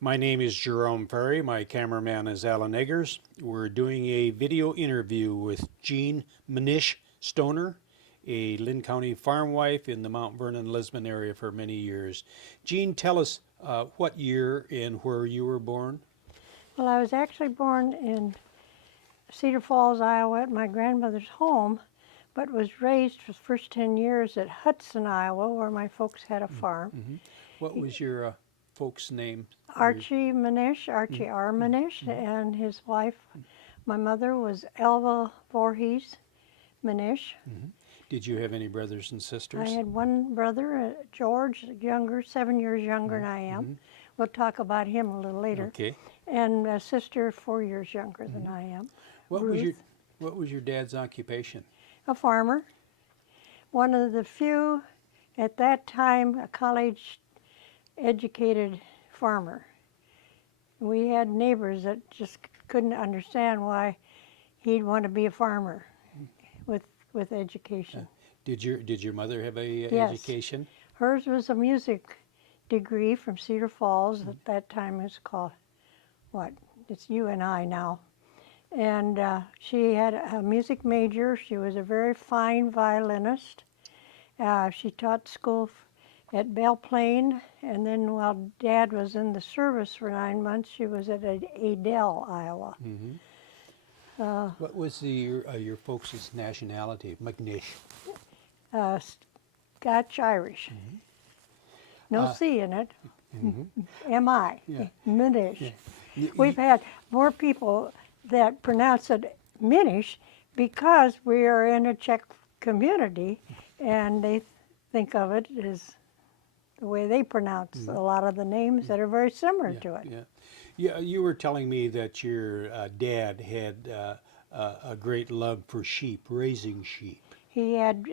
My name is Jerome Ferry. My cameraman is Alan Eggers. We're doing a video interview with Jean Minish Stoner, a Linn County farm wife in the Mount Vernon, Lisbon area for many years. Jean, tell us what year and where you were born. Well, I was actually born in Cedar Falls, Iowa at my grandmother's home, but was raised for the first 10 years at Hudson, Iowa, where my folks had a farm. Mm-hmm. What was your folks' name? Archie Minish, Archie R. Minish, and his wife, my mother, was Elva Voorhees Minish. Mm-hmm. Did you have any brothers and sisters? I had one brother, George, younger, 7 years younger than I am. We'll talk about him a little later. Okay. And a sister 4 years younger than I am. What Ruth. was your dad's occupation? A farmer. One of the few, at that time, a college-educated farmer. We had neighbors that just couldn't understand why he'd want to be a farmer with education. Did your mother have a Yes. education? Hers was a music degree from Cedar Falls. At that time it was called, it's UNI now. And she had a music major. She was a very fine violinist. She taught school at Belle Plaine, and then while Dad was in the service for 9 months, she was at Adel, Iowa. Mm-hmm. What was your folks' nationality? McNish. Scotch Irish. No C in it. M-I. Yeah. Minish. Yeah. We've had more people that pronounce it Minish because we are in a Czech community and they think of it as the way they pronounce a lot of the names that are very similar to it. Yeah, you were telling me that your dad had a great love for sheep, raising sheep. He had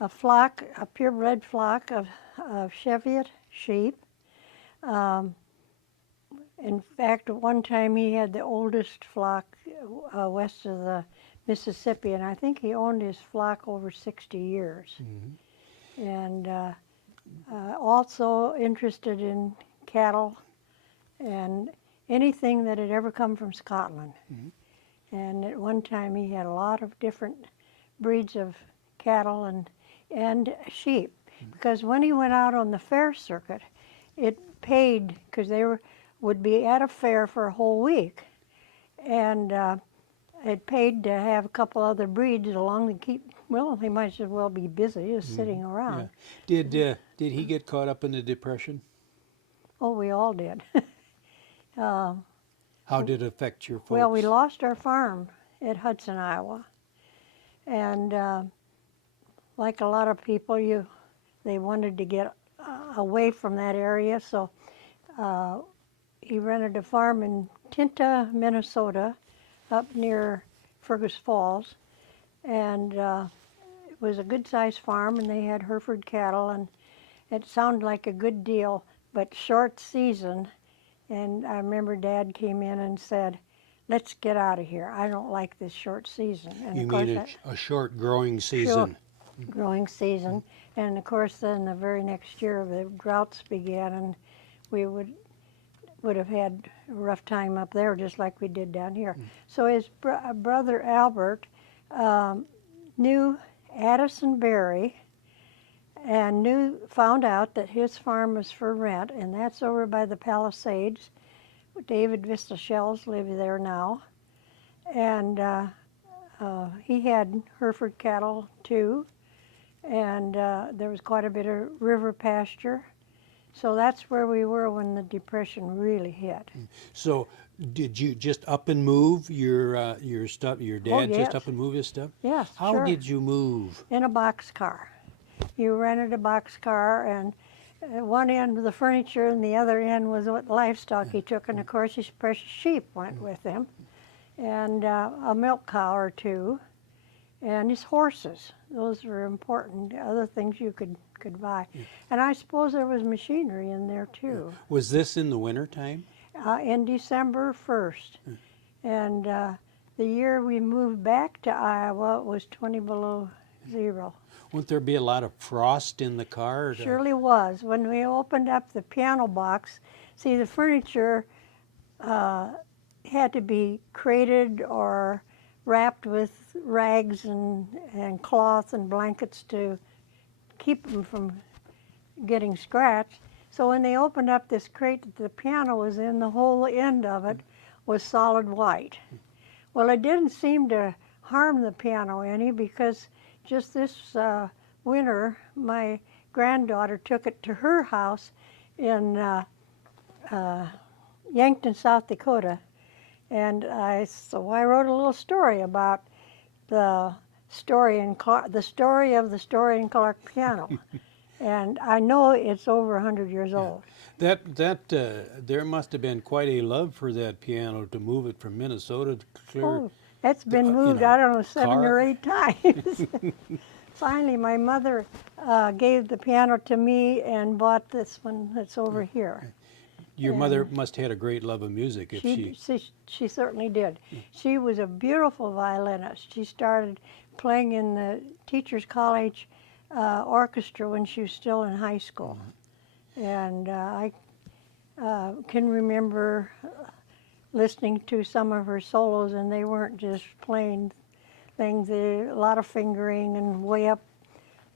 a flock, a purebred flock of Cheviot sheep. In fact, one time he had the oldest flock west of the Mississippi, and I think he owned his flock over 60 years. And also interested in cattle and anything that had ever come from Scotland. And at one time he had a lot of different breeds of cattle and sheep. Because when he went out on the fair circuit, it paid, because would be at a fair for a whole week. And it paid to have a couple other breeds along to keep, well, he might as well be busy just sitting around. Yeah. Did he get caught up in the Depression? Oh, we all did. How did it affect your folks? Well, we lost our farm at Hudson, Iowa. And like a lot of people, they wanted to get away from that area, so he rented a farm in Tinta, Minnesota, up near Fergus Falls, and it was a good-sized farm, and they had Hereford cattle, and it sounded like a good deal, but short season. And I remember Dad came in and said, "Let's get out of here. I don't like this short season." And You of course, mean a short growing season? growing season, and of course then the very next year the droughts began, and we would have had a rough time up there just like we did down here. So his brother Albert knew Addison Berry and found out that his farm was for rent, and that's over by the Palisades. David Vista Shells live there now, and he had Hereford cattle too, and there was quite a bit of river pasture. So that's where we were when the Depression really hit. So did you just up and move your stuff? Your dad yes. just up and move his stuff? Yes, How sure. did you move? In a boxcar. You rented a boxcar, and at one end was the furniture and the other end was what livestock he took, and of course his precious sheep went with him, and a milk cow or two, and his horses. Those were important, other things you could buy. And I suppose there was machinery in there too. Was this in the winter time? In December 1st. And the year we moved back to Iowa, it was 20 below zero. Wouldn't there be a lot of frost in the car? Surely was. When we opened up the piano box, See, the furniture had to be crated or wrapped with rags and cloth and blankets to keep them from getting scratched. So when they opened up this crate that the piano was in, the whole end of it was solid white. Well, it didn't seem to harm the piano any, because just this winter, my granddaughter took it to her house in Yankton, South Dakota, and so I wrote a little story about the story of the story in Clark piano, and I know it's over 100 years old. There must have been quite a love for that piano to move it from Minnesota to clear. Oh, it's been you moved, know, I don't know, 7 car. or 8 times. Finally, my mother gave the piano to me and bought this one that's over here. Your mother must have had a great love of music if She certainly did. She was a beautiful violinist. She started playing in the Teachers College orchestra when she was still in high school. And I can remember listening to some of her solos, and they weren't just plain things. A lot of fingering and way up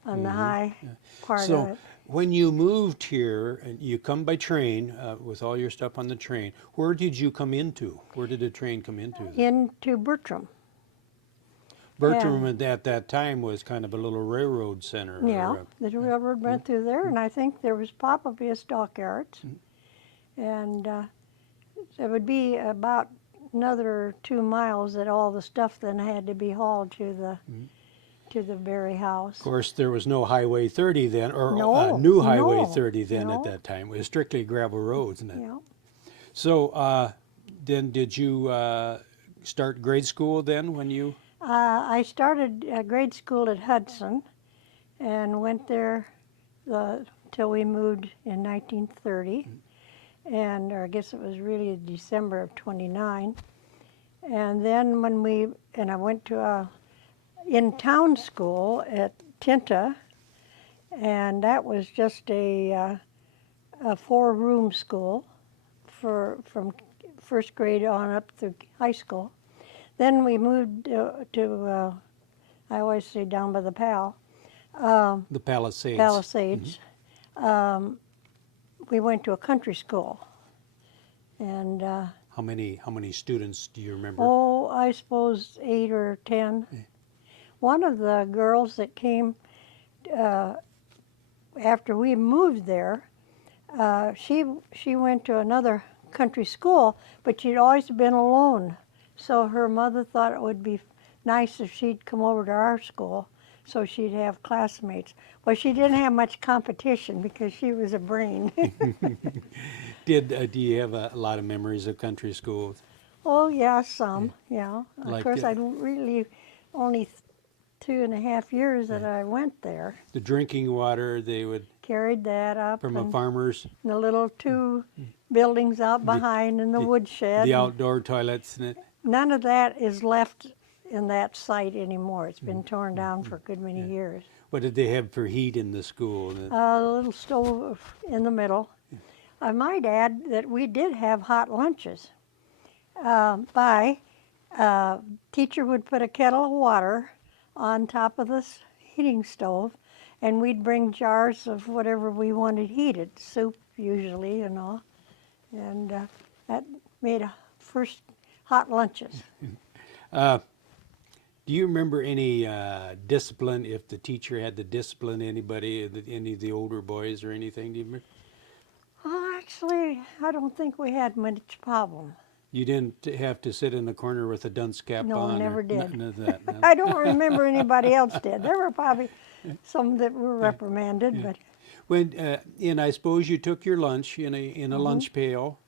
on the high part of So it. when you moved here, and you come by train with all your stuff on the train, where did you come into? Where did the train come into? Into Bertram. Bertram at that time was kind of a little railroad center. Yeah, the railroad went through there, and I think there was probably a stockyards. And it would be about another 2 miles that all the stuff then had to be hauled to the very house. Of course, there was no Highway 30 then, or No, new Highway no, 30 then no. at that time. It was strictly gravel roads, isn't it? Yeah. So then did you start grade school then when you? I started grade school at Hudson and went there till we moved in 1930. And or I guess it was really December of 29. And then I went to a in-town school at Tinta, and that was just a 4-room school from first grade on up through high school. Then we moved to I always say down by the The Palisades. Palisades. We went to a country school, and How many students do you remember? oh, I suppose 8 or 10. One of the girls that came after we moved there, she went to another country school, but she'd always been alone. So her mother thought it would be nice if she'd come over to our school, so she'd have classmates. Well, she didn't have much competition because she was a brain. Do you have a lot of memories of country schools? Oh, yeah, some, yeah. Like, Of course, I really only 2.5 years that I went there. The drinking water they would Carried that up from a and farmer's, the little 2 buildings out behind and the woodshed. the outdoor toilets, and it. None of that is left in that site anymore. It's been torn down for a good many years. What did they have for heat in the school? A little stove in the middle. I might add that we did have hot lunches. Teacher would put a kettle of water on top of the heating stove, and we'd bring jars of whatever we wanted heated, soup usually, you know, and that made a first hot lunches. Do you remember any discipline, if the teacher had to discipline anybody, any of the older boys or anything? Do you remember? Well, actually, I don't think we had much problem. You didn't have to sit in the corner with a dunce cap No, on? never or did. None of that, no? I don't remember anybody else did. There were probably some that were reprimanded, but When and I suppose you took your lunch in a lunch pail.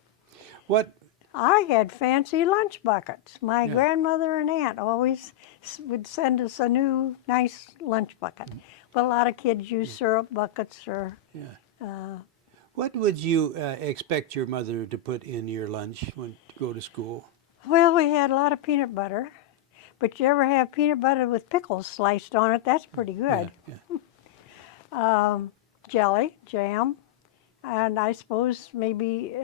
What? I had fancy lunch buckets. My grandmother and aunt always would send us a new, nice lunch bucket. But a lot of kids use syrup buckets or. What would you expect your mother to put in your lunch when to go to school? Well, we had a lot of peanut butter. But you ever have peanut butter with pickles sliced on it? That's pretty good. Yeah. Jelly, jam, and I suppose maybe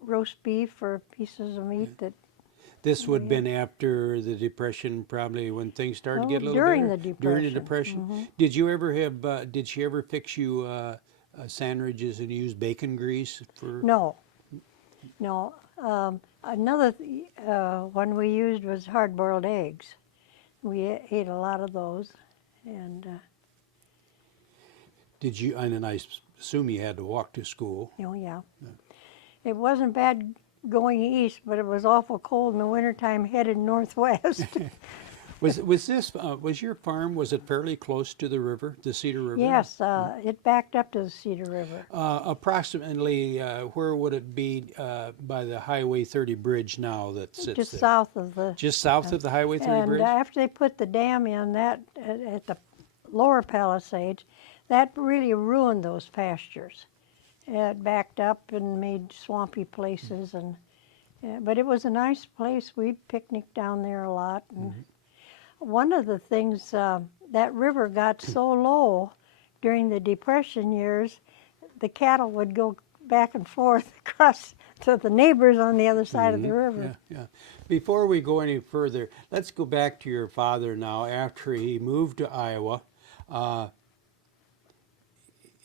roast beef or pieces of meat that. This would have been after the Depression, probably when things started to Oh, get a little during better. the During the Depression. Depression. Did you ever have? Did she ever fix you sandwiches and use bacon grease for? No, no. Another one we used was hard-boiled eggs. We ate a lot of those, and Did you? And then I assume you had to walk to school. oh yeah. It wasn't bad going east, but it was awful cold in the wintertime headed northwest. Was this was your farm? Was it fairly close to the river, the Cedar River? Yes, it backed up to the Cedar River. Approximately, where would it be by the Highway 30 bridge now that sits Just there? south of the. Just south of the Highway 30 And bridge? after they put the dam in, that at the lower Palisades, that really ruined those pastures. It backed up and made swampy places, and but it was a nice place. We picnicked down there a lot. And one of the things, that river got so low during the Depression years, the cattle would go back and forth across to the neighbors on the other side of the river. Yeah, yeah. Before we go any further, let's go back to your father now. After he moved to Iowa,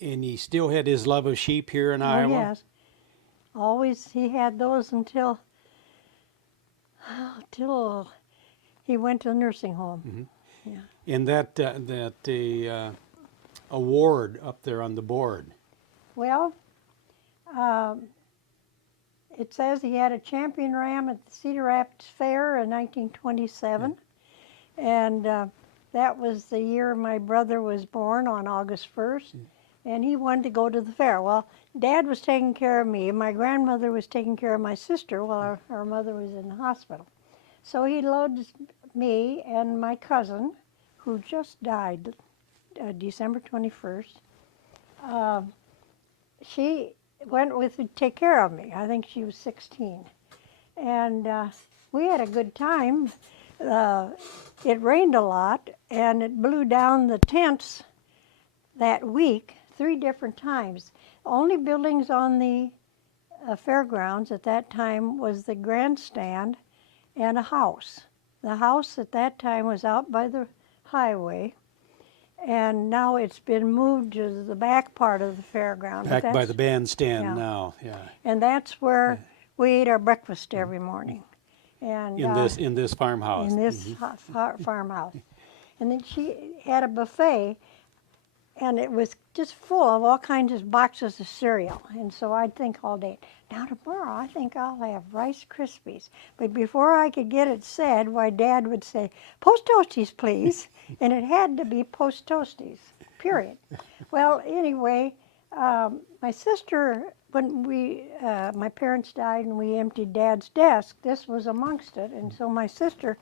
and he still had his love of sheep here in Oh, Iowa. yes. Always he had those until he went to a nursing home. Yeah. And award up there on the board. Well, it says he had a champion ram at the Cedar Rapids Fair in 1927, and that was the year my brother was born on August 1st, and he wanted to go to the fair. Well, Dad was taking care of me. My grandmother was taking care of my sister while our mother was in the hospital. So he loaded me and my cousin, who just died December 21st. She went with to take care of me. I think she was 16. And we had a good time. It rained a lot, and it blew down the tents that week 3 different times. Only buildings on the fairgrounds at that time was the grandstand and a house. The house at that time was out by the highway, and now it's been moved to the back part of the fairground. Back by the bandstand yeah. now, yeah. And that's where we ate our breakfast every morning. And In this farmhouse. in this farmhouse. And then she had a buffet, and it was just full of all kinds of boxes of cereal. And so I'd think all day, now tomorrow I think I'll have Rice Krispies. But before I could get it said, why Dad would say, Post Toasties, please. And it had to be Post Toasties, period. Well, anyway, my sister, when my parents died and we emptied Dad's desk, this was amongst it. And so my sister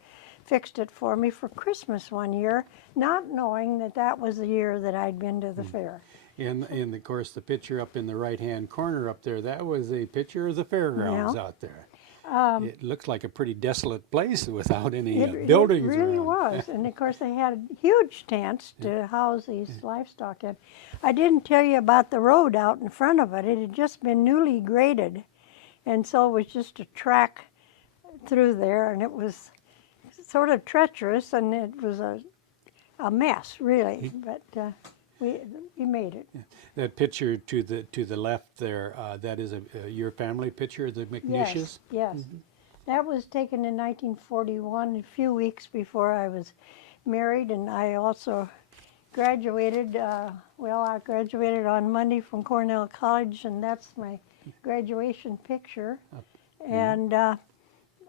fixed it for me for Christmas one year, not knowing that that was the year that I'd been to the fair. And of course, the picture up in the right-hand corner up there, that was a picture of the fairgrounds Yeah. out there. It looks like a pretty desolate place without any It buildings really around. was. And of course, they had huge tents to house these livestock in. I didn't tell you about the road out in front of it. It had just been newly graded. And so it was just a track through there, and it was sort of treacherous, and it was a mess, really. But we made it. That picture to the left there, that is your family picture, the McNishes? Yes, yes. That was taken in 1941, a few weeks before I was married, and I also graduated. I graduated on Monday from Cornell College, and that's my graduation picture. And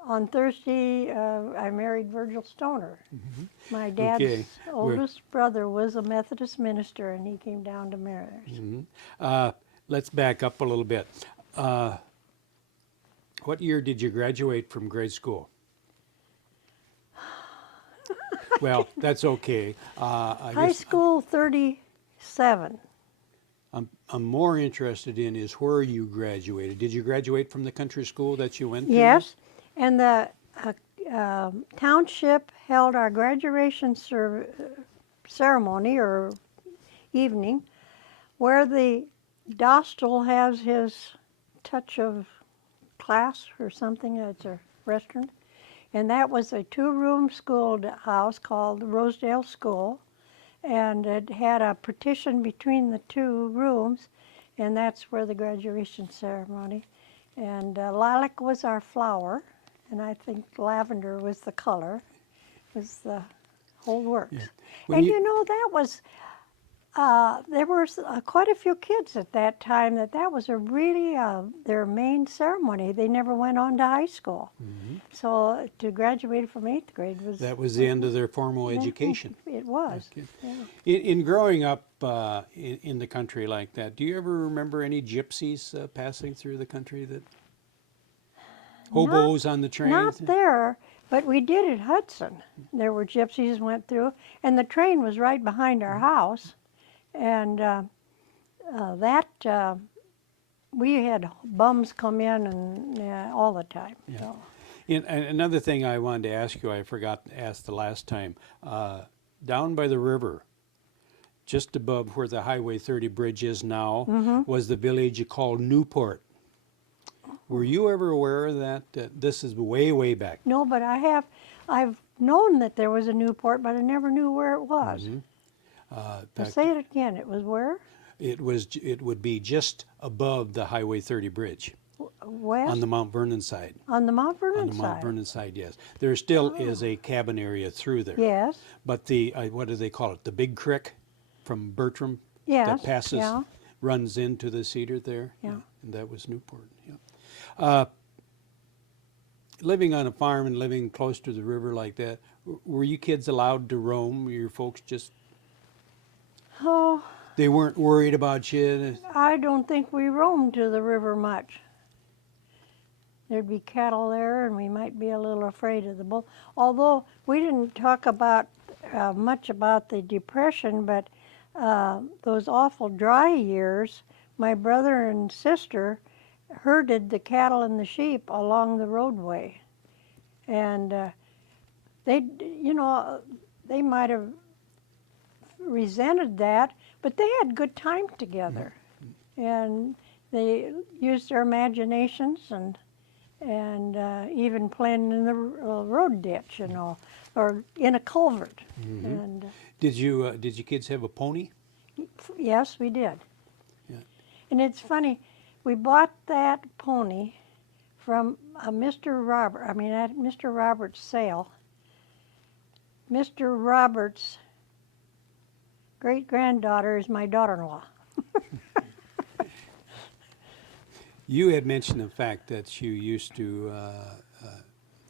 on Thursday, I married Virgil Stoner. My dad's oldest brother was a Methodist minister, and he came down to marry us. Let's back up a little bit. What year did you graduate from grade school? Well, that's okay. High school, 37. I'm more interested in is where you graduated. Did you graduate from the country school that you went to? Yes, and the township held our graduation ceremony or evening where the Dostal has his touch of class or something. It's a restaurant. And that was a two-room schoolhouse called the Rosedale School. And it had a partition between the two rooms, and that's where the graduation ceremony. And lilac was our flower, and I think lavender was the color, was the whole works. Yeah. And you know, that was, there were quite a few kids at that time that was a really their main ceremony. They never went on to high school. So to graduate from 8th grade was... That was the end of their formal education. It was. Okay. Yeah. In growing up in the country like that, do you ever remember any gypsies passing through the country that hobos on the train? Not there, but we did at Hudson. There were gypsies went through, and the train was right behind our house, and we had bums come in and all the time. Yeah. So. And another thing I wanted to ask you, I forgot to ask the last time. Down by the river, just above where the Highway 30 bridge is now, was the village called Newport. Were you ever aware of that? This is way, way back. No, but I've known that there was a Newport, but I never knew where it was. Say it again. It was where? It would be just above the Highway 30 bridge. West? On the Mount Vernon side. On the Mount Vernon On the side? Mount Vernon side, yes. There still is a cabin area through there. Yes. But the, what do they call it? The Big Creek from Bertram Yes, that passes, yeah. runs into the Cedar there. Yeah. And that was Newport, yeah. Living on a farm and living close to the river like that, were you kids allowed to roam? Your folks just, Oh, they weren't worried about you? I don't think we roamed to the river much. There'd be cattle there, and we might be a little afraid of the bull. Although we didn't talk about much about the Depression, but those awful dry years, my brother and sister herded the cattle and the sheep along the roadway, and they, you know, they might have resented that, but they had good time together, and they used their imaginations and even playing in the road ditch, you know, or in a culvert. And Did you kids have a pony? yes, we did. Yeah. And it's funny, we bought that pony from Mr. Robert. I mean, at Mr. Roberts' sale. Mr. Roberts' great-granddaughter is my daughter-in-law. You had mentioned the fact that you used to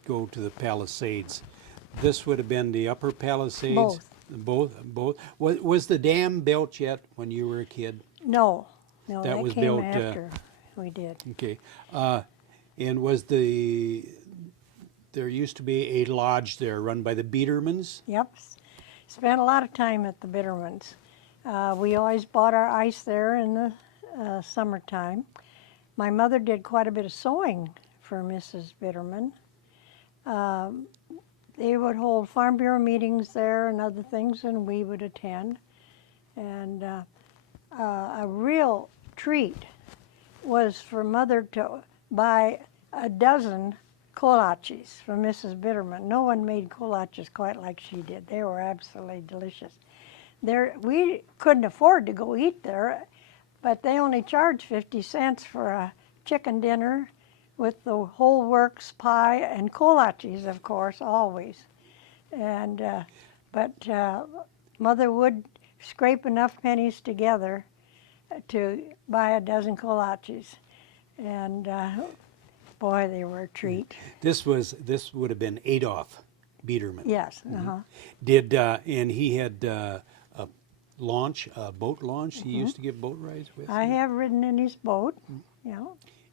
go to the Palisades. This would have been the Upper Palisades? Both. Was the dam built yet when you were a kid? No, That that was came built, after we did. Okay. And was there used to be a lodge there run by the Biedermans? Yep. Spent a lot of time at the Bittermans. We always bought our ice there in the summertime. My mother did quite a bit of sewing for Mrs. Bitterman. They would hold Farm Bureau meetings there and other things, and we would attend. And a real treat was for Mother to buy a dozen kolaches from Mrs. Bitterman. No one made kolaches quite like she did. They were absolutely delicious. We couldn't afford to go eat there, but they only charged 50 cents for a chicken dinner with the whole works pie and kolaches, of course, always. And but Mother would scrape enough pennies together to buy a dozen kolaches, and boy, they were a treat. This would have been Adolf Biederman. Yes. Did and he had a boat launch. He used to give boat rides with. I have ridden in his boat. Yeah.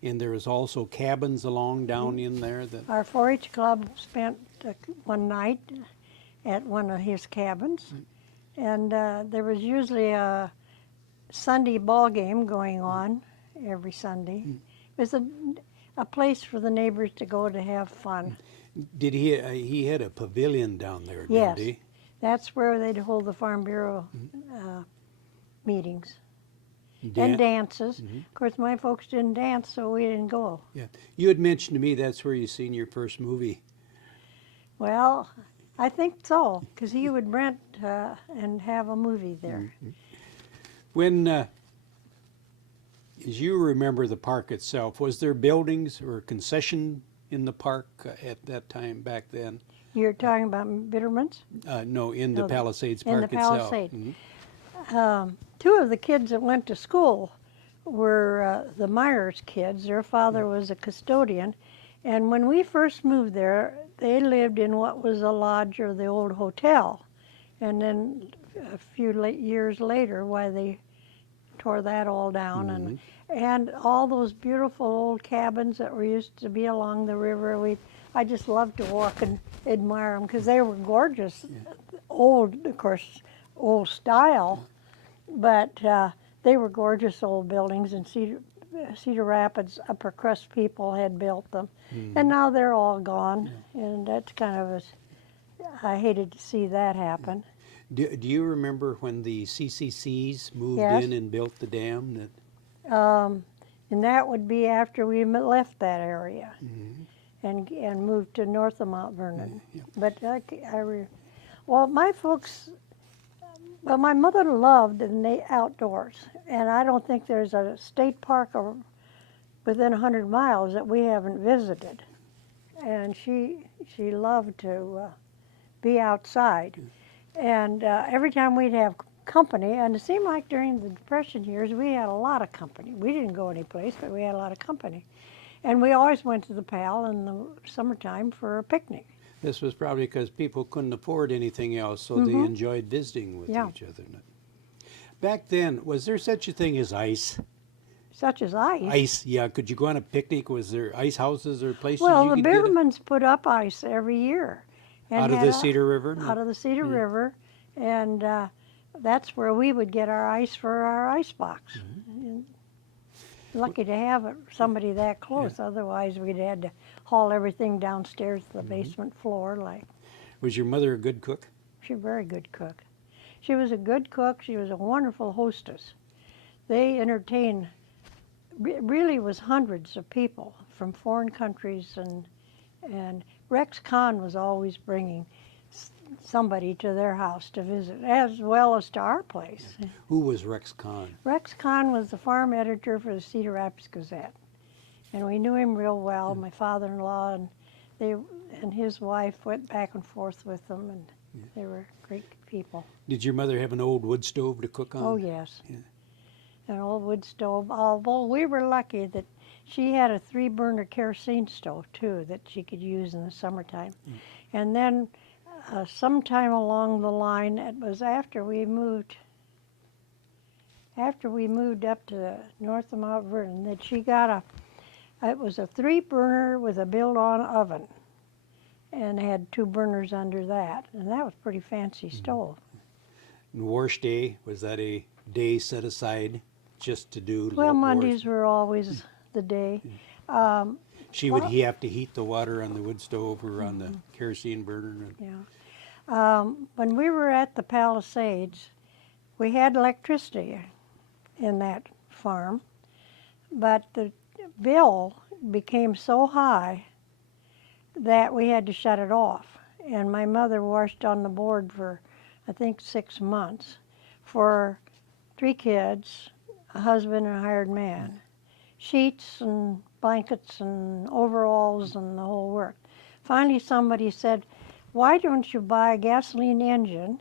And there was also cabins along down in there that. Our 4-H club spent one night at one of his cabins, and there was usually a Sunday ball game going on every Sunday. It was a place for the neighbors to go to have fun. Did he had a pavilion down there, Yes, didn't he? that's where they'd hold the Farm Bureau meetings. and dances. Of course, my folks didn't dance, so we didn't go. Yeah. You had mentioned to me that's where you seen your first movie. Well, I think so, because he would rent and have a movie there. When, as you remember the park itself, was there buildings or concession in the park at that time back then? You're talking about Bitterman's? No, in the No, Palisades in Park the itself. Palisade. Two of the kids that went to school were the Myers kids. Their father was a custodian. And when we first moved there, they lived in what was a lodge or the old hotel. And then a few years later, why they tore that all down. And all those beautiful old cabins that were used to be along the river. I just loved to walk and admire them because they were gorgeous. Old, of course, old style, but they were gorgeous old buildings, and Cedar Rapids upper crust people had built them. And now they're all gone, and that's kind of I hated to see that happen. Do you remember when the CCCs moved Yes. in and built the dam? And that would be after we left that area and moved to north of Mount Vernon. But well, my folks, well, my mother loved the outdoors, and I don't think there's a state park within 100 miles that we haven't visited. And she loved to be outside. And every time we'd have company, and it seemed like during the Depression years, we had a lot of company. We didn't go anyplace, but we had a lot of company. And we always went to the Pal in the summertime for a picnic. This was probably because people couldn't afford anything else, so they enjoyed visiting with each other. Back then, was there such a thing as ice? Such as ice? Ice, yeah. Could you go on a picnic? Was there ice houses or places Well, you the could get it? Bittermans put up ice every year. And Out of had the Cedar River? Out of the Cedar River. And that's where we would get our ice for our ice box. And lucky to have somebody that close. Otherwise, we'd had to haul everything downstairs to the basement floor. Was your mother a good cook? She's a very good cook. She was a good cook. She was a wonderful hostess. They entertained, really was hundreds of people from foreign countries, and Rex Kahn was always bringing somebody to their house to visit, as well as to our place. Who was Rex Kahn? Rex Kahn was the farm editor for the Cedar Rapids Gazette, and we knew him real well. My father-in-law and his wife went back and forth with them, and they were great people. Did your mother have an old wood stove to cook on? Oh, yes. Yeah. An old wood stove, although we were lucky that she had a 3-burner kerosene stove, too, that she could use in the summertime. And then sometime along the line, it was after we moved up to north of Mount Vernon, that she got it was a 3-burner with a built-on oven, and had 2 burners under that, and that was a pretty fancy stove. And wash day, was that a day set aside just to do? Well, wash? Mondays were always the day. She would have to heat the water on the wood stove or on the kerosene burner. Yeah. When we were at the Palisades, we had electricity in that farm, but the bill became so high that we had to shut it off. And my mother washed on the board for, I think, 6 months for 3 kids, a husband and a hired man. Sheets and blankets and overalls and the whole work. Finally, somebody said, why don't you buy a gasoline engine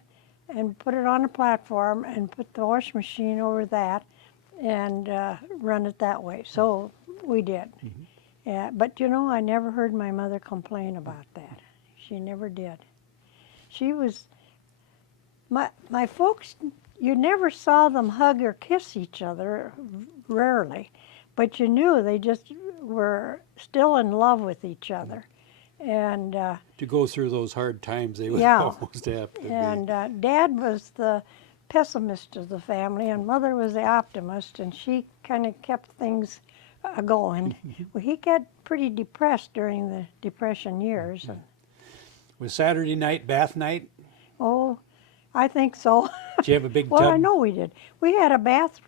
and put it on a platform and put the wash machine over that and run it that way. So we did. Yeah, but you know, I never heard my mother complain about that. She never did. She was, my folks, you never saw them hug or kiss each other, rarely, but you knew they just were still in love with each other. And To go through those hard times, they would Yeah. almost have to be. and Dad was the pessimist of the family, and Mother was the optimist, and she kind of kept things going. Well, he got pretty depressed during the Depression years. And, Was Saturday night bath night? oh, I think so. Did you have a big Well, tub? I know we did. We had a bath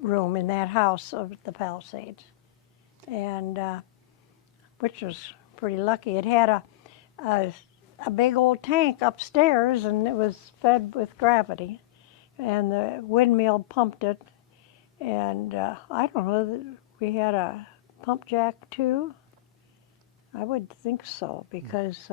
room in that house of the Palisades, and which was pretty lucky. It had a big old tank upstairs, and it was fed with gravity, and the windmill pumped it. And I don't know, we had a pump jack too. I would think so, because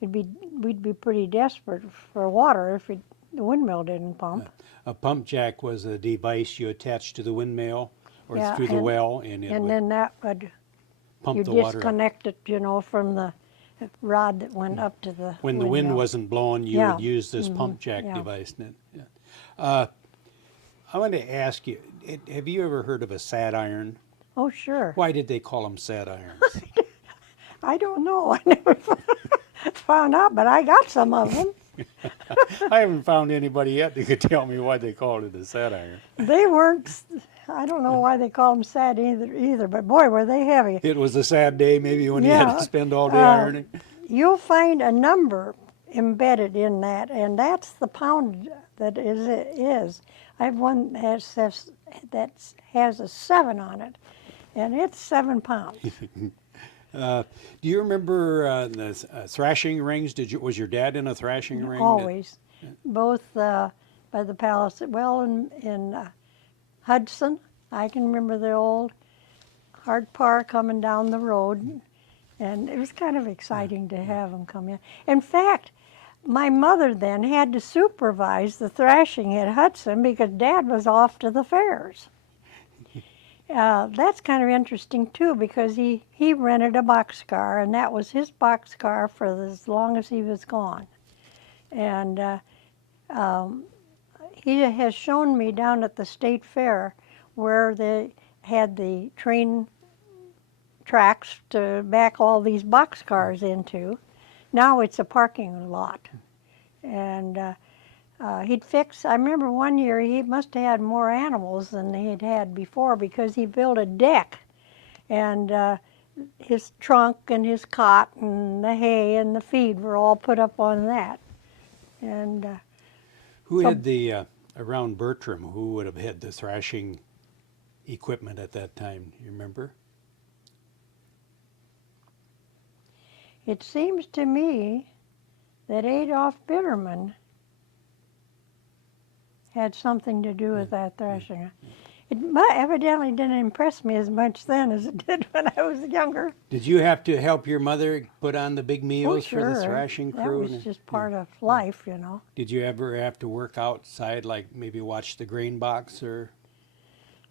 we'd be pretty desperate for water if the windmill didn't pump. A pump jack was a device you attached to the windmill or Yeah, through the and- well, and it And would then that would, pump you the water up. disconnect it, from the rod that went up to the When the wind windmill. wasn't blowing, you Yeah. would use this pump jack yeah. device. Yeah. I want to ask you, have you ever heard of a sad iron? Oh, sure. Why did they call them sad irons? I don't know. I never found out, but I got some of them. I haven't found anybody yet that could tell me why they called it a sad iron. They weren't, I don't know why they call them sad either, but boy, were they heavy. It was a sad day, maybe, when you had Yeah, to spend all day uh, ironing. You'll find a number embedded in that, and that's the pound that is. I have one that has a 7 on it, and it's 7 pounds. Do you remember the thrashing rings? Was your dad in a thrashing ring? Always. Both by the palace, well, in Hudson. I can remember the old hard par coming down the road, and it was kind of exciting to have them come in. In fact, my mother then had to supervise the thrashing at Hudson because Dad was off to the fairs. That's kind of interesting too, because he rented a boxcar, and that was his boxcar for as long as he was gone. And he has shown me down at the state fair where they had the train tracks to back all these boxcars into. Now it's a parking lot. And he'd fix, I remember one year he must have had more animals than he'd had before, because he built a deck, and his trunk and his cot and the hay and the feed were all put up on that. And Who so- had the, around Bertram, who would have had the thrashing equipment at that time? You remember? it seems to me that Adolf Bitterman had something to do with that thrashing. It evidently didn't impress me as much then as it did when I was younger. Did you have to help your mother put on the big meals for the Sure. thrashing That crew? was just part of life, Did you ever have to work outside, like maybe watch the grain box or?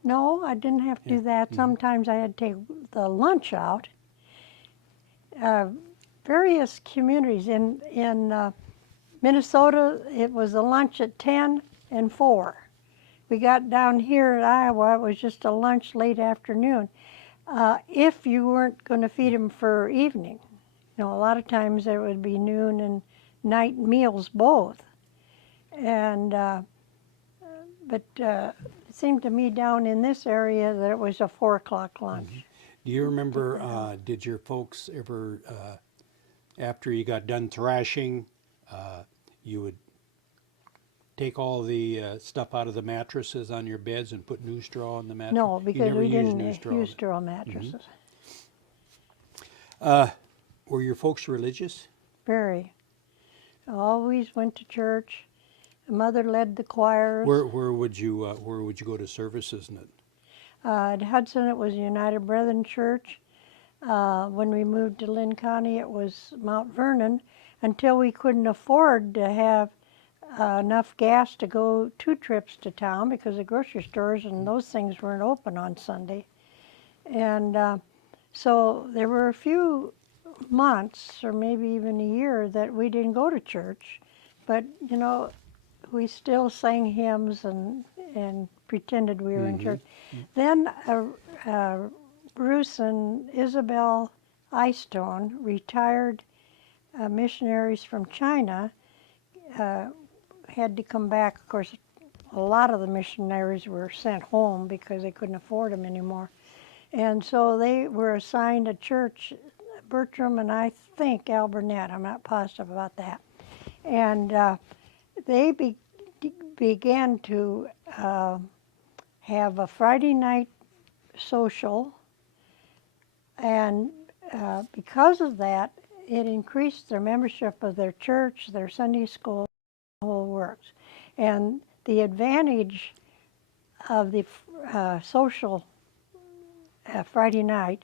No, I didn't have to do that. Sometimes I had to take the lunch out. Various communities in Minnesota, it was a lunch at 10 and 4. We got down here in Iowa, it was just a lunch late afternoon. If you weren't going to feed them for evening, a lot of times there would be noon and night meals both. And but it seemed to me down in this area that it was a 4 o'clock lunch. Do you remember, did your folks ever, after you got done thrashing, you would take all the stuff out of the mattresses on your beds and put new straw on the mattress? No, You because never we used didn't new straw. use straw mattresses. Were your folks religious? Very. Always went to church. Mother led the choirs. Where would you go to services in it? At Hudson, it was United Brethren Church. When we moved to Linn County, it was Mount Vernon, until we couldn't afford to have enough gas to go 2 trips to town, because the grocery stores and those things weren't open on Sunday. And so there were a few months, or maybe even a year, that we didn't go to church. But, we still sang hymns and pretended we were in church. Then Bruce and Isabel Eyestone, retired missionaries from China, had to come back. Of course, a lot of the missionaries were sent home because they couldn't afford them anymore. And so they were assigned a church, Bertram and I think Alburnett, I'm not positive about that. And they began to have a Friday night social, and because of that, it increased their membership of their church, their Sunday school, the whole works. And the advantage of the social Friday night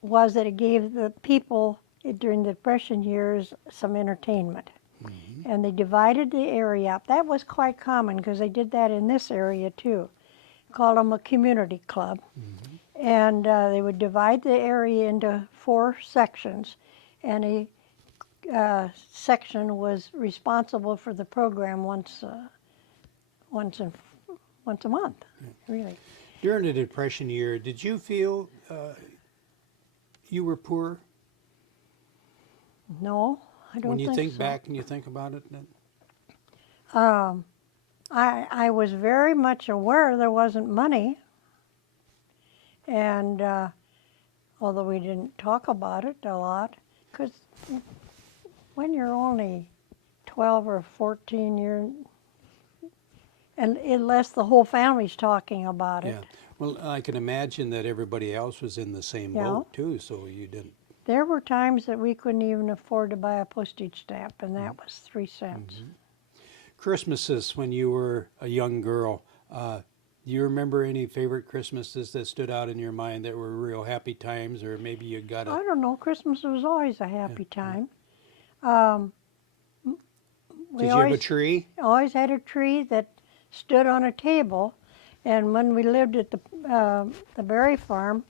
was that it gave the people during the Depression years some entertainment. And they divided the area up. That was quite common because they did that in this area too. Called them a community club. And they would divide the area into 4 sections, and a section was responsible for the program once a month, really. During the Depression year, did you feel you were poor? No, I don't When you think think so. back and you think about it, then? I was very much aware there wasn't money, and although we didn't talk about it a lot, because when you're only 12 or 14, and unless the whole family's talking about it. Yeah. Well, I can imagine that everybody else was in the same boat too, so you didn't. There were times that we couldn't even afford to buy a postage stamp, and that was 3 cents. Christmases when you were a young girl, do you remember any favorite Christmases that stood out in your mind that were real happy times, or maybe you got I a... don't know, Christmas was always a happy time. We Did you have a tree? always had a tree that stood on a table, and when we lived at the berry farm,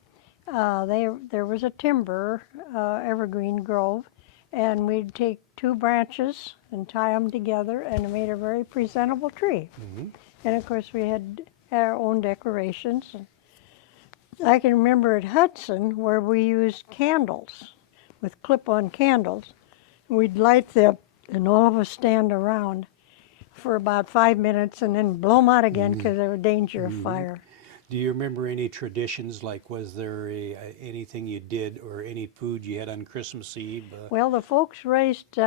there was a timber evergreen grove, and we'd take 2 branches and tie them together, and it made a very presentable tree. And of course, we had our own decorations. I can remember at Hudson where we used candles with clip-on candles. We'd light them, and all of us stand around for about 5 minutes and then blow them out again because there was danger of fire. Do you remember any traditions, like was there anything you did or any food you had on Christmas Eve? Well, the folks raised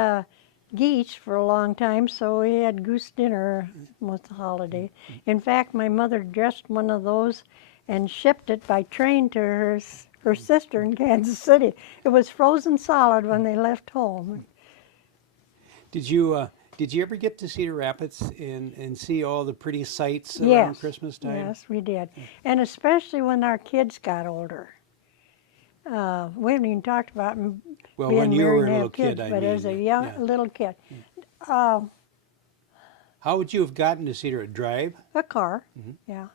geese for a long time, so we had goose dinner with the holiday. In fact, my mother dressed one of those and shipped it by train to her sister in Kansas City. It was frozen solid when they left home. Did you ever get to Cedar Rapids and see all the pretty sights around Yes, Christmas time? yes, we did. And especially when our kids got older. We haven't even talked about Well, being when you married were a and little have kids, kid, I but mean. as a yeah. little kid, How would you have gotten to Cedar? A drive? a car, yeah.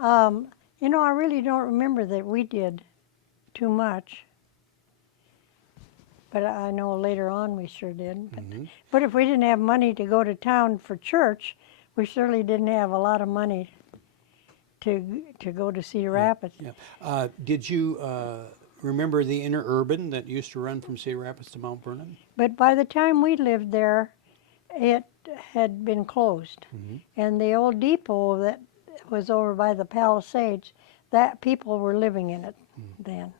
You know, I really don't remember that we did too much, but I know later on we sure did. But if we didn't have money to go to town for church, we surely didn't have a lot of money to go to Cedar Rapids. Yeah. Did you remember the interurban that used to run from Cedar Rapids to Mount Vernon? But by the time we lived there, it had been closed. And the old depot that was over by the Palisades, that people were living in it then.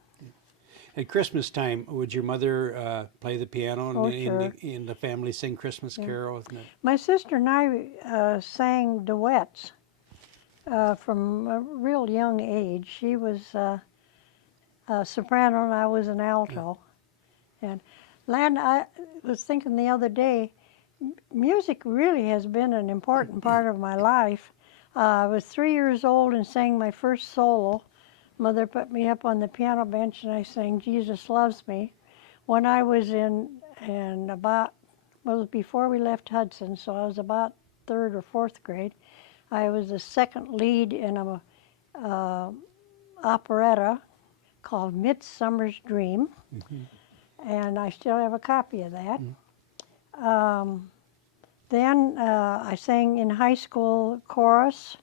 At Christmas time, would your mother play the piano Oh, and sure. and the family sing Christmas carols? My sister and I sang duets from a real young age. She was a soprano and I was an alto. And Land, I was thinking the other day, music really has been an important part of my life. I was 3 years old and sang my first solo. Mother put me up on the piano bench and I sang Jesus Loves Me. When I was in about, well, it was before we left Hudson, so I was about 3rd or 4th grade. I was the second lead in a operetta called Midsummer's Dream, and I still have a copy of that. Then I sang in high school chorus.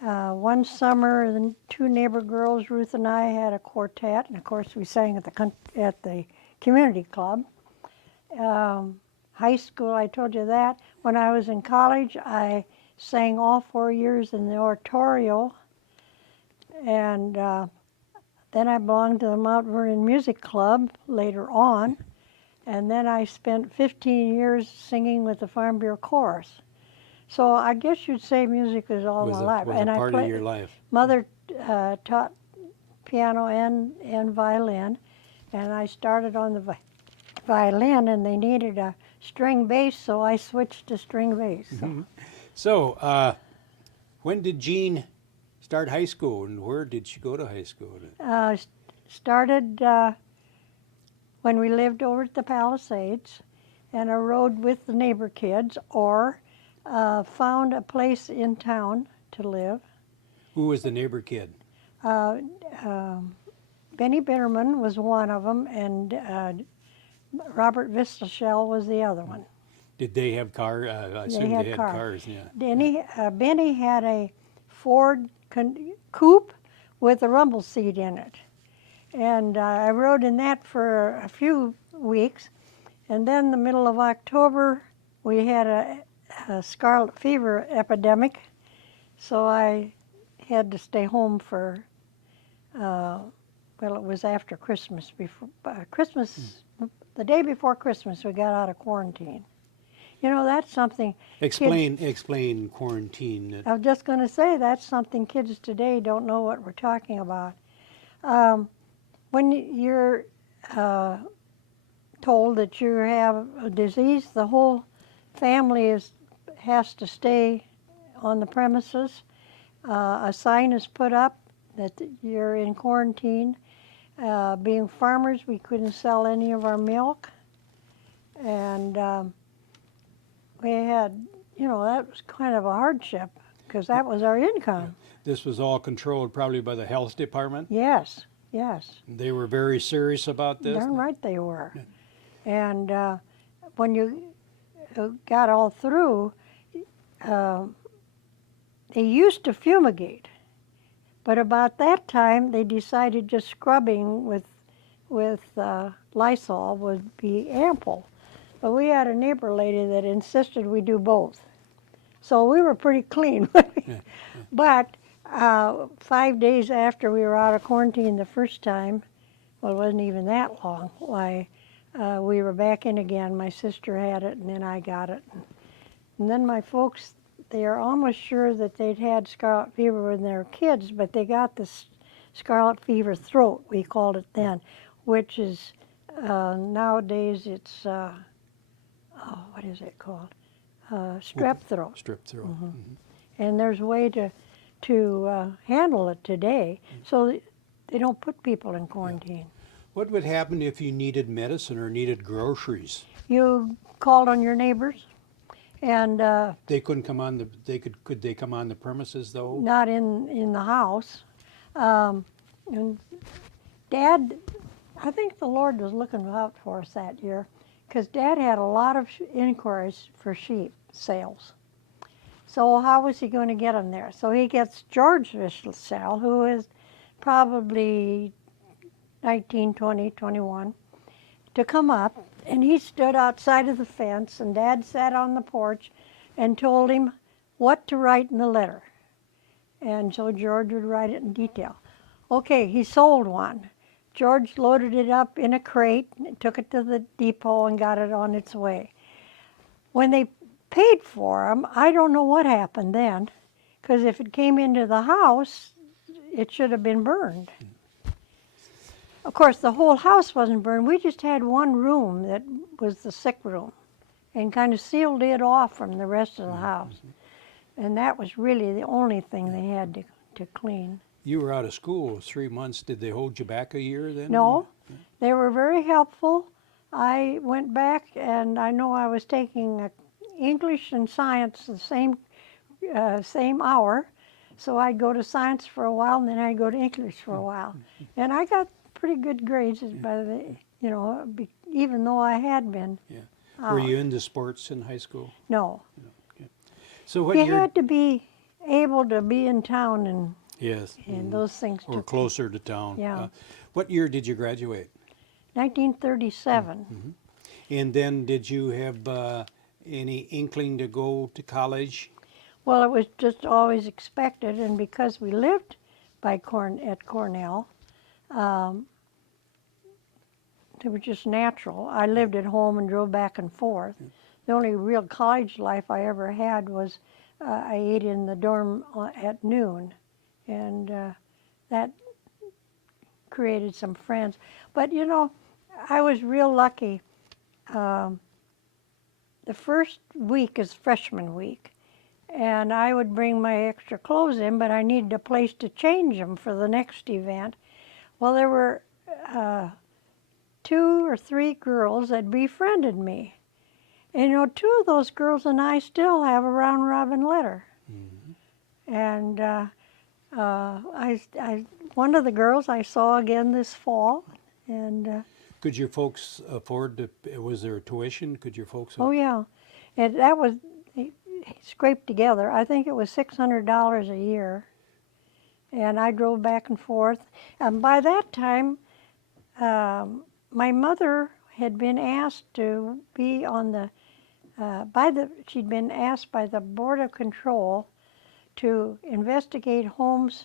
One summer, the 2 neighbor girls, Ruth and I, had a quartet, and of course we sang at the community club. High school, I told you that. When I was in college, I sang all 4 years in the oratorio, and then I belonged to the Mount Vernon Music Club later on, and then I spent 15 years singing with the Farm Bureau Chorus. So I guess you'd say music was all my life. Was a part of your life. Mother taught piano and violin, and I started on the violin, and they needed a string bass, so I switched to string bass. So, when did Jean start high school, and where did she go to high school? Started when we lived over at the Palisades, and I rode with the neighbor kids, or found a place in town to live. Who was the neighbor kid? Benny Bitterman was one of them, and Robert Vistelshell was the other one. Did they have cars? I assume they had cars. Yeah. Benny had a Ford coupe with a rumble seat in it. And I rode in that for a few weeks. And then the middle of October, we had a scarlet fever epidemic. So I had to stay home for, well, it was after Christmas. The day before Christmas, we got out of quarantine. You know, that's something. Explain quarantine. I was just going to say that's something kids today don't know what we're talking about. When you're told that you have a disease, the whole family has to stay on the premises. A sign is put up that you're in quarantine. Being farmers, we couldn't sell any of our milk, and we had, you know, that was kind of a hardship because that was our income. This was all controlled probably by the health department? Yes, yes. They were very serious about this? Darn right they were. And when you got all through, they used to fumigate. But about that time, they decided just scrubbing with Lysol would be ample. But we had a neighbor lady that insisted we do both. So we were pretty clean. But 5 days after we were out of quarantine the first time, well, it wasn't even that long, why, we were back in again. My sister had it, and then I got it. And then my folks, they are almost sure that they'd had scarlet fever when they were kids, but they got this scarlet fever throat, we called it then, which is, nowadays it's, what is it called? Strep throat. Strep throat. Mm-hmm. And there's a way to handle it today, so they don't put people in quarantine. What would happen if you needed medicine or needed groceries? You called on your neighbors, and They couldn't come on the. Could they come on the premises though? not in the house. And Dad, I think the Lord was looking out for us that year, because Dad had a lot of inquiries for sheep sales. So how was he going to get them there? So he gets George Vistelshell, who is probably 19, 20, 21, to come up, and he stood outside of the fence, and Dad sat on the porch and told him what to write in the letter. And so George would write it in detail. Okay, he sold one. George loaded it up in a crate, took it to the depot, and got it on its way. When they paid for them, I don't know what happened then, because if it came into the house, it should have been burned. Of course, the whole house wasn't burned. We just had one room that was the sick room and kind of sealed it off from the rest of the house. And that was really the only thing they had to clean. You were out of school 3 months. Did they hold you back a year then? No, they were very helpful. I went back, and I know I was taking English and science the same hour. So I'd go to science for a while, and then I'd go to English for a while. And I got pretty good grades by the, even though I had been. Yeah. Were you into sports in high school? No. Okay. So what You year? had to be able to be in town and Yes. those things. Or closer to town. Yeah. What year did you graduate? 1937. And then did you have any inkling to go to college? Well, it was just always expected, and because we lived at Cornell, it was just natural. I lived at home and drove back and forth. The only real college life I ever had was I ate in the dorm at noon, and that created some friends. But you know, I was real lucky. Um, the first week is freshman week, and I would bring my extra clothes in, but I needed a place to change them for the next event. Well, there were 2 or 3 girls that befriended me. And you know, 2 of those girls and I still have a round robin letter. And one of the girls I saw again this fall. And Could your folks afford to, was there tuition? Could your folks? oh yeah, and that was scraped together. I think it was $600 a year. And I drove back and forth. And by that time, my mother had been asked to be on the she'd been asked by the Board of Control to investigate homes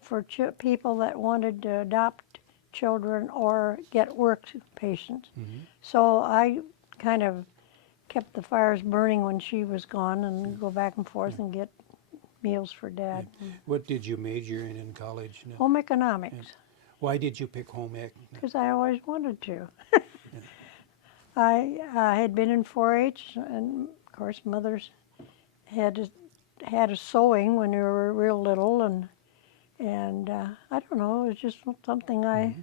for people that wanted to adopt children or get work patients. So I kind of kept the fires burning when she was gone and go back and forth and get meals for Dad. What did you major in college? Home economics, Why did you pick home ec? because I always wanted to. I had been in 4-H, and of course, mothers had a sewing when they were real little, and I don't know, it was just something I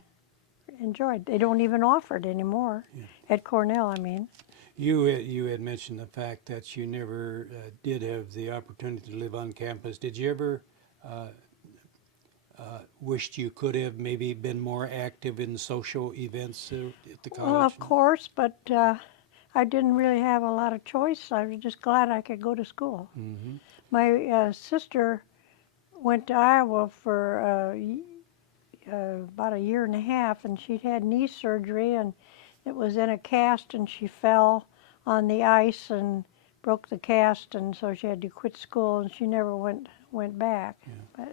enjoyed. They don't even offer it anymore at Cornell. I mean, You had mentioned the fact that you never did have the opportunity to live on campus. Did you ever wished you could have maybe been more active in social events at the college? well, of course, but I didn't really have a lot of choice. I was just glad I could go to school. My sister went to Iowa for about a year and a half, and she'd had knee surgery, and it was in a cast, and she fell on the ice and broke the cast, and so she had to quit school, and she never went back.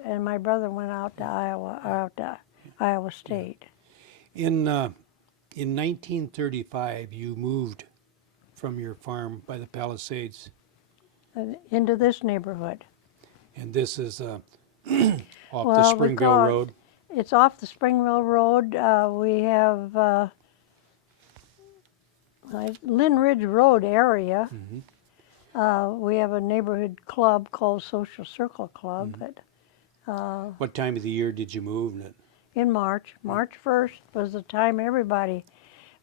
And my brother went out to Iowa State. In 1935, you moved from your farm by the Palisades, Into this neighborhood. and this is off Well, the we Springville call it- Road. It's off the Springville Road. We have Linn Ridge Road area. We have a neighborhood club called Social Circle Club. What time of the year did you move? In March. March 1st was the time everybody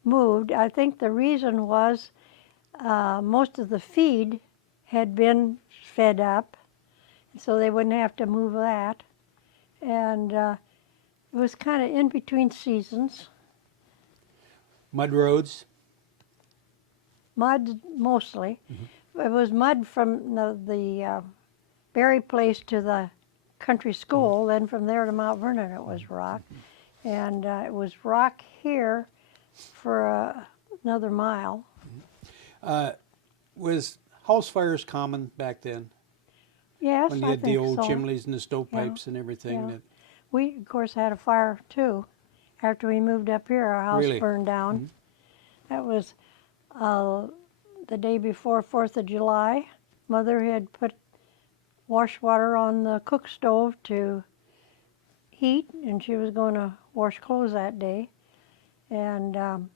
moved. I think the reason was most of the feed had been fed up, so they wouldn't have to move that. And it was kind of in between seasons. Mud roads? Mud mostly. It was mud from the Berry Place to the country school. Then from there to Mount Vernon it was rock. And it was rock here for another mile. Was house fires common back then? Yes, When you I had the think old so. chimneys and the stovepipes and everything? Yeah. We, of course, had a fire too. After we moved up here, our house Really? burned down. That was the day before 4th of July. Mother had put wash water on the cook stove to heat, and she was going to wash clothes that day. And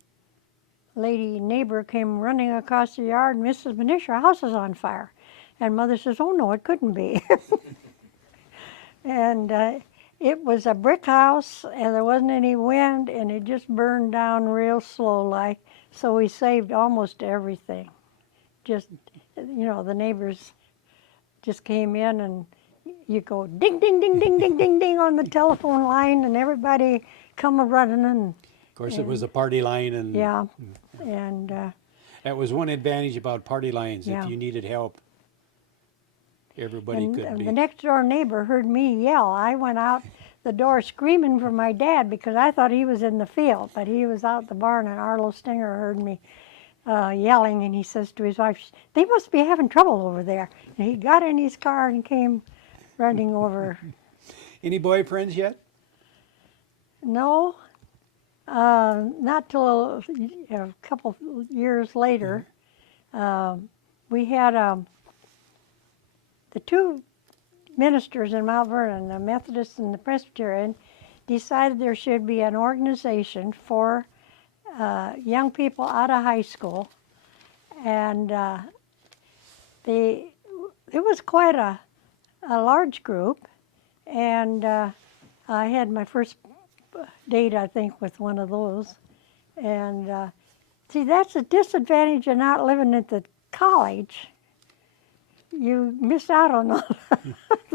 lady neighbor came running across the yard, Mrs. Minish, our house is on fire. And Mother says, oh no, it couldn't be. And it was a brick house, and there wasn't any wind, and it just burned down real slow like. So we saved almost everything. Just, you know, the neighbors just came in, and you go ding, ding, ding, ding, ding, ding, ding on the telephone line, and everybody come running. And Of course, it was a party line, and yeah, and that was one advantage about party lines. Yeah. If you needed help, everybody could and be. the next door neighbor heard me yell. I went out the door screaming for my dad because I thought he was in the field, but he was out the barn, and Arlo Stinger heard me yelling, and he says to his wife, they must be having trouble over there. And he got in his car and came running over. Any boyfriends yet? No, not till a couple years later. We had the two ministers in Mount Vernon, the Methodist and the Presbyterian, decided there should be an organization for young people out of high school, and it was quite a large group, and I had my first date, I think, with one of those, and see, that's a disadvantage of not living at the college. You miss out on all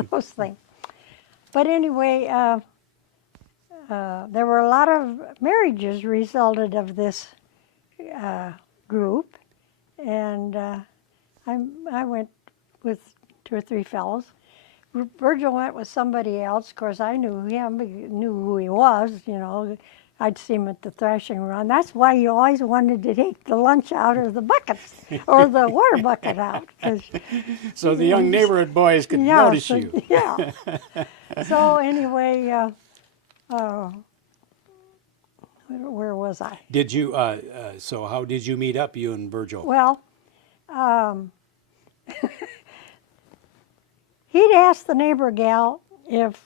those things. But anyway, there were a lot of marriages resulted of this group, and I went with 2 or 3 fellows. Virgil went with somebody else. Of course, I knew him, knew who he was, you know. I'd see him at the thrashing run. That's why you always wanted to take the lunch out of the buckets or the water bucket out. So the young neighborhood boys could notice you. Yeah. So anyway, where was I? Did you, so how did you meet up, you and Virgil? Well, he'd asked the neighbor gal if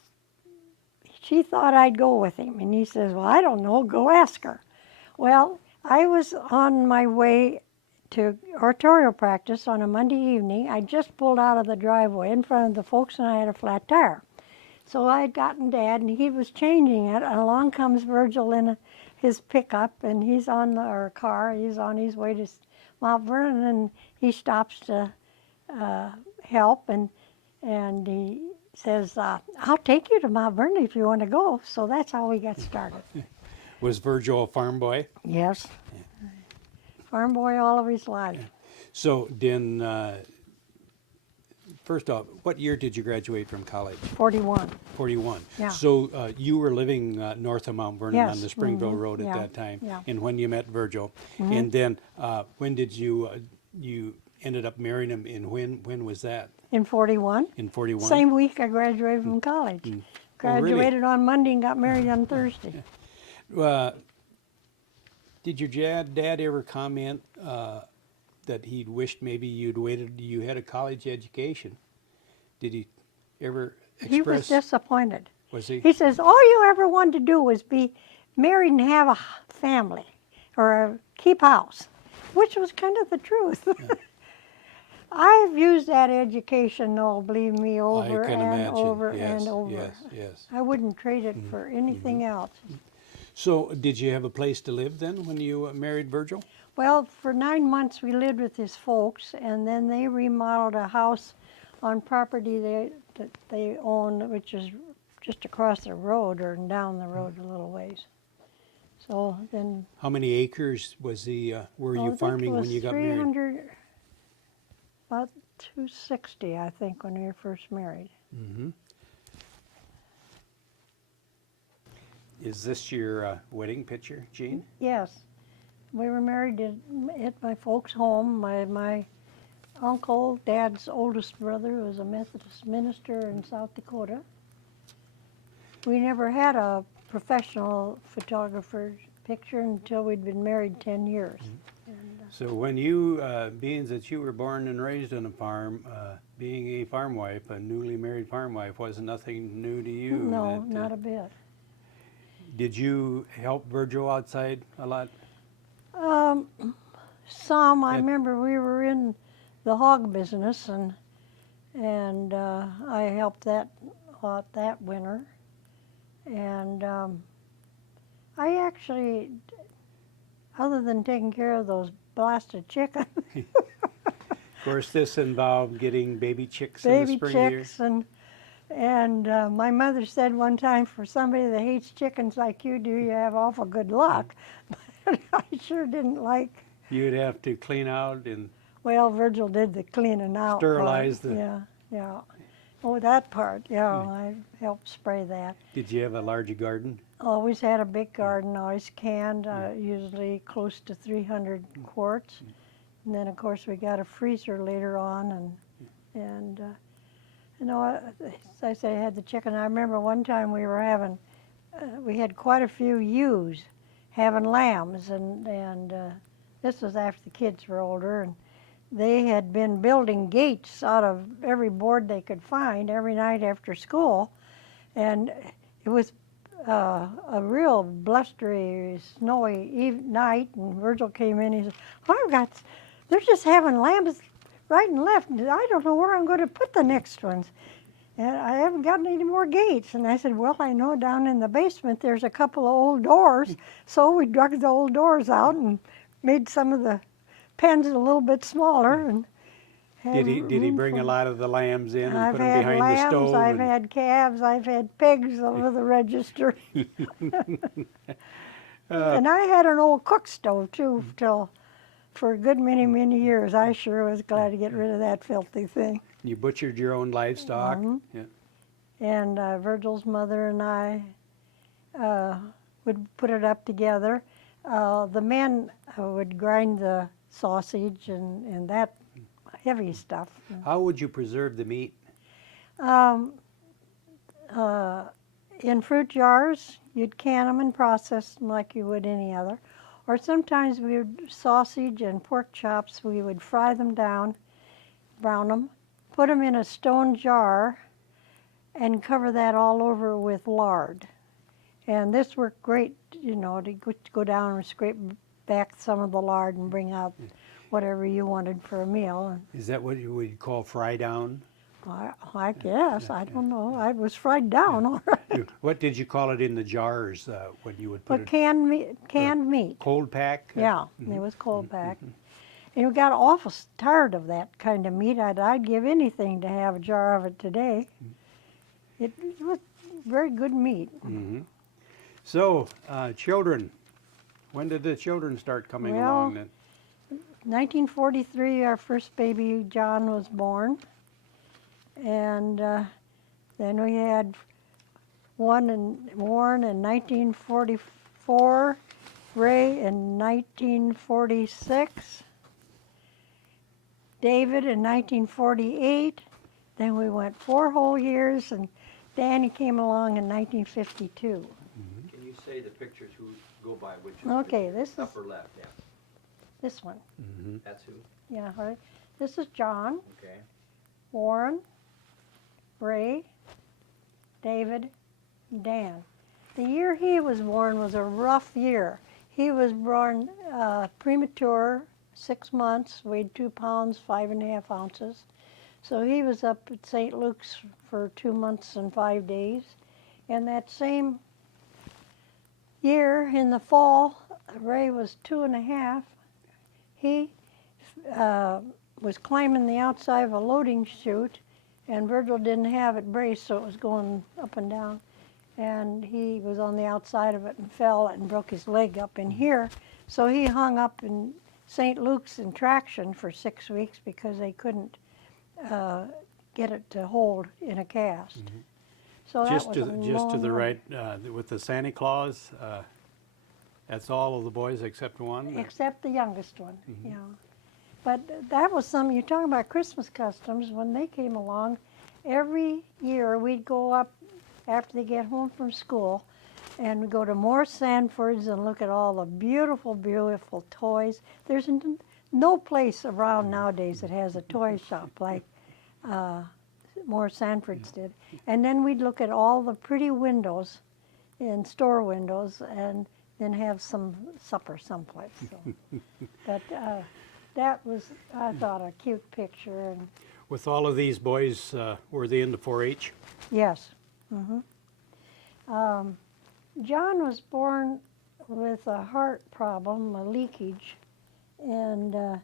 she thought I'd go with him. And he says, well, I don't know, go ask her. Well, I was on my way to oratorio practice on a Monday evening. I just pulled out of the driveway in front of the folks, and I had a flat tire. So I had gotten Dad, and he was changing it, and along comes Virgil in his pickup, and he's on our car. He's on his way to Mount Vernon, and he stops to help, and he says, I'll take you to Mount Vernon if you want to go. So that's how we got started. Was Virgil a farm boy? Yes. Farm boy all of his life. So then, first off, what year did you graduate from college? 41. 41. Yeah. So you were living north of Mount Vernon Yes. on the Springville Road at Yeah. that time, Yeah. and when you met Virgil. And then when did you ended up marrying him, and when was that? In 41. In 41? Same week I graduated from college. Oh, really? Graduated on Monday and got married on Thursday. Did your dad ever comment that he'd wished maybe you'd waited, you had a college education? Did he ever express? He was disappointed. Was he? He says, all you ever wanted to do was be married and have a family or keep house, which was kind of the truth. Yeah. I've used that education, though, believe me, over and imagine. over Yes, and over. Yes, yes. I wouldn't trade it for anything else. So did you have a place to live then when you married Virgil? Well, for 9 months we lived with his folks, and then they remodeled a house on property that they owned, which is just across the road or down the road a little ways. So then... How many acres was were you farming when you got married? About 260, I think, when we were first married. Mm-hmm. Is this your wedding picture, Jean? Yes. We were married at my folks' home. My uncle, Dad's oldest brother, was a Methodist minister in South Dakota. We never had a professional photographer's picture until we'd been married 10 years. Mm-hmm. So when you, being that you were born and raised on a farm, being a farm wife, a newly married farm wife, was nothing new to you? No, not a bit. Did you help Virgil outside a lot? Some. I remember we were in the hog business, and I helped that out that winter. And I actually, other than taking care of those blasted chickens. Of course, this involved getting baby chicks in the spring year. Baby chicks, and my mother said one time, for somebody that hates chickens like you do, you have awful good luck. But I sure didn't like. You'd have to clean out and. Well, Virgil did the cleaning out. Sterilize part. the. Yeah. Oh, that part. Yeah, I helped spray that. Did you have a large garden? Always had a big garden, always canned, usually close to 300 quarts. And then, of course, we got a freezer later on, and you know, as I say, I had the chicken. I remember one time we were having, we had quite a few ewes having lambs, and this was after the kids were older, and they had been building gates out of every board they could find every night after school. And it was a real blustery, snowy night, and Virgil came in. He said, they're just having lambs right and left. And I don't know where I'm going to put the next ones. And I haven't gotten any more gates. And I said, well, I know down in the basement there's a couple of old doors. So we dug the old doors out and made some of the pens a little bit smaller. And Did he bring a lot of the lambs in and I've put them had behind lambs, the stove? I've had calves, I've had pigs over the register. And I had an old cook stove too for a good many years. I sure was glad to get rid of that filthy thing. You butchered your own livestock? Yeah. And Virgil's mother and I would put it up together. The men would grind the sausage and that heavy stuff. How would you preserve the meat? In fruit jars, you'd can them and process them like you would any other. Or sometimes we would sausage and pork chops, we would fry them down, brown them, put them in a stone jar, and cover that all over with lard. And this worked great, you know, to go down and scrape back some of the lard and bring out whatever you wanted for a meal. Is that what you would call fry down? I guess, I don't know. I was fried down, all right. What did you call it in the jars when you would put But canned meat. Cold pack? Yeah, it was cold packed. And we got awful tired of that kind of meat. I'd give anything to have a jar of it today. It was very good meat. So, children, when did the children start coming along then? 1943, our first baby, John, was born. And then we had Warren in 1944, Ray in 1946, David in 1948. Then we went 4 whole years, and Danny came along in 1952. Can you say the pictures who go by which? Okay, this is upper left, yeah. this one. That's who. Yeah, all right. This is John, Okay. Warren, Ray, David, Dan. The year he was born was a rough year. He was born premature, 6 months, weighed 2 pounds, 5.5 ounces. So he was up at St. Luke's for 2 months and 5 days. And that same year, in the fall, Ray was 2.5. He was climbing the outside of a loading chute, and Virgil didn't have it braced, so it was going up and down. And he was on the outside of it and fell and broke his leg up in here. So he hung up in St. Luke's in traction for 6 weeks because they couldn't get it to hold in a cast. So that Just was to a just to long the ride. right, with the Santa Claus. That's all of the boys except one. Except the youngest one, yeah. But that was some, you're talking about Christmas customs, when they came along, every year we'd go up after they get home from school and we'd go to more Sanford's and look at all the beautiful, beautiful toys. There's no place around nowadays that has a toy shop like Moore Sanford's did. And then we'd look at all the pretty windows in store windows and then have some supper someplace. So. But that was, I thought, a cute picture. And With all of these boys, were they into 4-H? yes. John was born with a heart problem, a leakage, and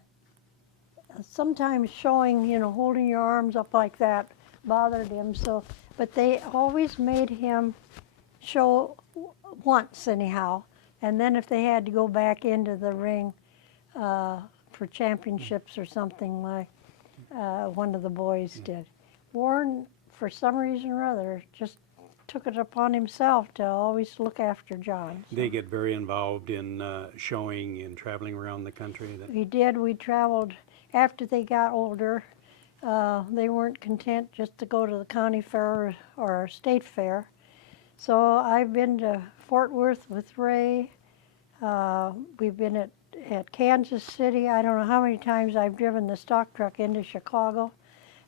sometimes showing, you know, holding your arms up like that bothered him. So, but they always made him show once anyhow, and then if they had to go back into the ring for championships or something, like one of the boys did. Warren, for some reason or other, just took it upon himself to always look after John. They get very involved in showing and traveling around the country. We did. We traveled after they got older. They weren't content just to go to the county fair or state fair. So I've been to Fort Worth with Ray. We've been at at Kansas City. I don't know how many times I've driven the stock truck into Chicago,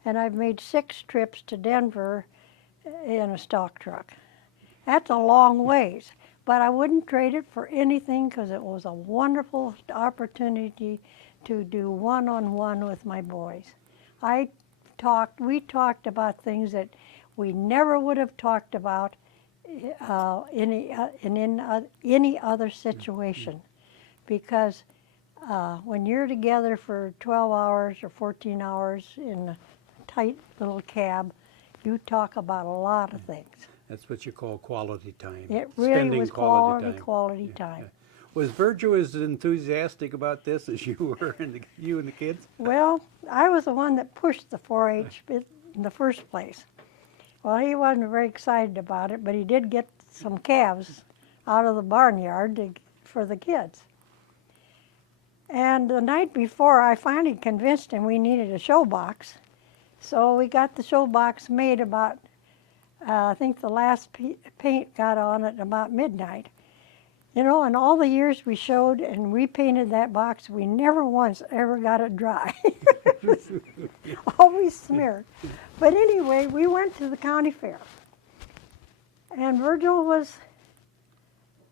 and I've made 6 trips to Denver in a stock truck. That's a long ways, but I wouldn't trade it for anything because it was a wonderful opportunity to do one-on-one with my boys. We talked about things that we never would have talked about in any other situation, because when you're together for 12 hours or 14 hours in a tight little cab, you talk about a lot of things. That's what you call quality time. It really Spending was quality quality Yeah, time. yeah. Was Virgil as enthusiastic about this as you were, and you and the kids? Well, I was the one that pushed the 4-H bit in the first place. Well, he wasn't very excited about it, but he did get some calves out of the barnyard for the kids. And the night before, I finally convinced him we needed a show box. So we got the show box made about, I think the last paint got on it about midnight. You know, in all the years we showed and repainted that box, we never once ever got it dry. It was always smeared. But anyway, we went to the county fair. And Virgil was,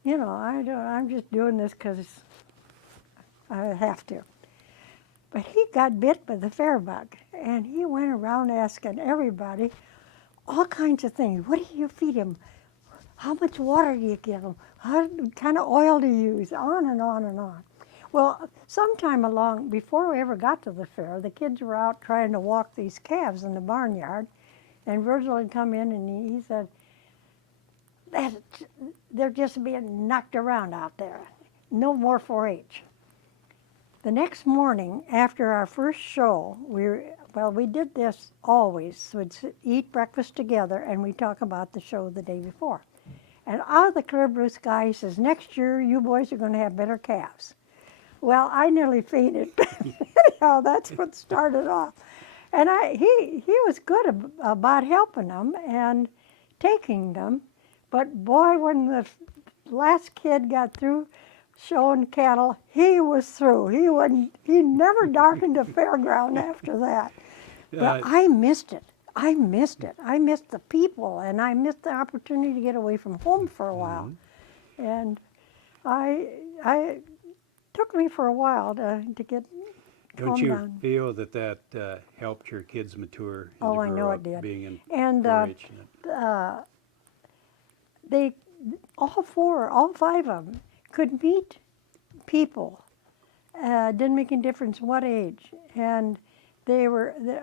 you know, I'm just doing this because I have to. But he got bit by the fair bug, and he went around asking everybody all kinds of things. What do you feed him? How much water do you give him? What kind of oil do you use? On and on and on. Well, sometime along, before we ever got to the fair, the kids were out trying to walk these calves in the barnyard, and Virgil had come in and he said, they're just being knocked around out there. No more 4-H. The next morning, after our first show, we did this always. We'd eat breakfast together and we'd talk about the show the day before. And out of the clear blue sky, he says, next year you boys are going to have better calves. Well, I nearly fainted. Anyhow, that's what started off. And he was good about helping them and taking them. But boy, when the last kid got through showing cattle, he was through. He never darkened a fairground after that. But I missed it. I missed the people, and I missed the opportunity to get away from home for a while. And I took me for a while to get Don't calmed you down. feel that helped your kids mature and Oh, to I grow know up it did. being in And 4-H? they, all 5 of them could meet people. Didn't make any difference what age. And they've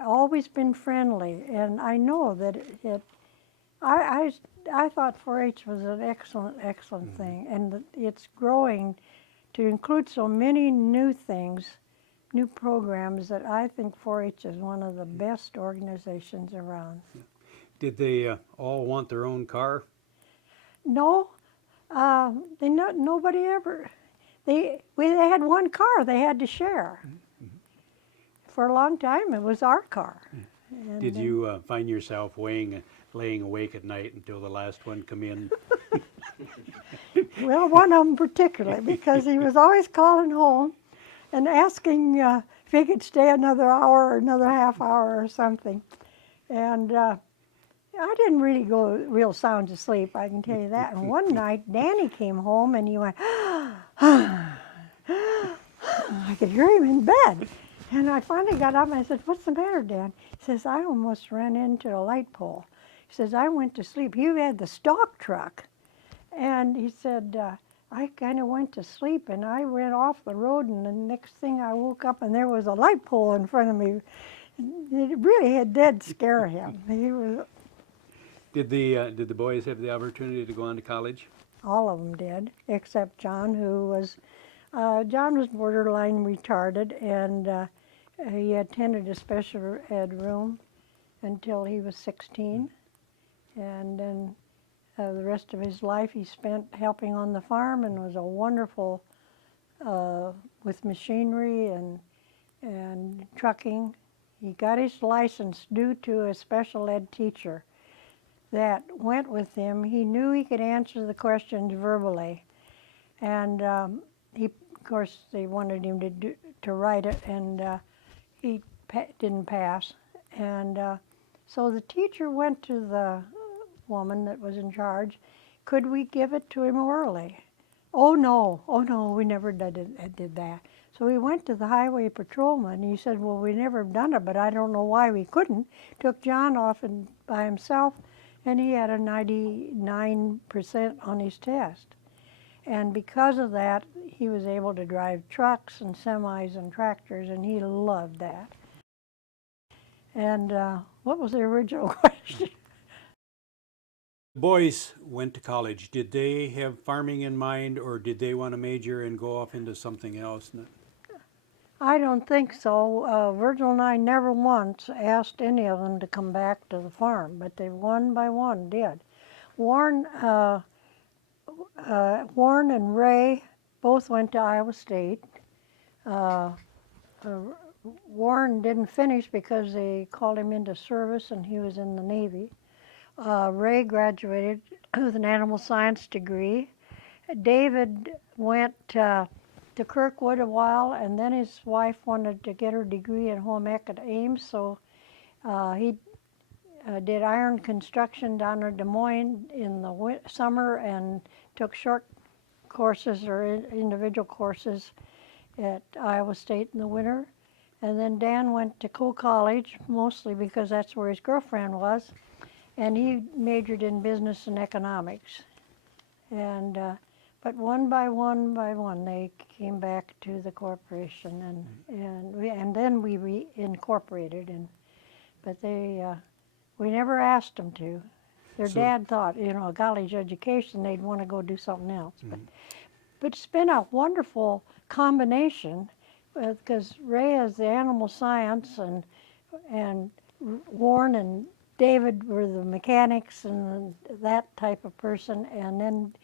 always been friendly. And I know that I thought 4-H was an excellent thing. And it's growing to include so many new things, new programs, that I think 4-H is one of the best organizations around. Did they all want their own car? No, nobody ever. They had one car they had to share. For a long time, it was our car. And Did you find yourself laying awake at night until the last one come in? Well, one of them particularly, because he was always calling home and asking if he could stay another hour or another half hour or something. And I didn't really go real sound asleep, I can tell you that. And one night, Danny came home and he went, I could hear him in bed. And I finally got up and I said, what's the matter, Dan? He says, I almost ran into a light pole. He says, I went to sleep. He had the stock truck. And he said, I kind of went to sleep and I ran off the road, and the next thing I woke up and there was a light pole in front of me. It really did scare him. He was, Did the boys have the opportunity to go on to college? all of them did, except John, who was, John was borderline retarded, and he attended a special ed room until he was 16. And then the rest of his life he spent helping on the farm, and was a wonderful with machinery and trucking. He got his license due to a special ed teacher that went with him. He knew he could answer the questions verbally, and he of course, they wanted him to write it, and he didn't pass. And so the teacher went to the woman that was in charge. Could we give it to him orally? Oh no, we never did that. So we went to the highway patrolman, and he said, well, we never have done it, but I don't know why we couldn't. Took John off by himself, and he had a 99% on his test. And because of that, he was able to drive trucks and semis and tractors, and he loved that. And what was the original question? Boys went to college. Did they have farming in mind, or did they want to major and go off into something else? I don't think so. Virgil and I never once asked any of them to come back to the farm, but they one by one did. Warren and Ray both went to Iowa State. Warren didn't finish because they called him into service and he was in the Navy. Ray graduated with an animal science degree. David went to Kirkwood a while, and then his wife wanted to get her degree in home ec at Ames, so he did iron construction down in Des Moines in the summer and took short courses or individual courses at Iowa State in the winter. And then Dan went to Coe College, mostly because that's where his girlfriend was, and he majored in business and economics. And but one by one, they came back to the corporation, and then we reincorporated. But we never asked them to. Their dad thought, a college education, they'd want to go do something else. But it's been a wonderful combination, because Ray is the animal science, and Warren and David were the mechanics and that type of person, and then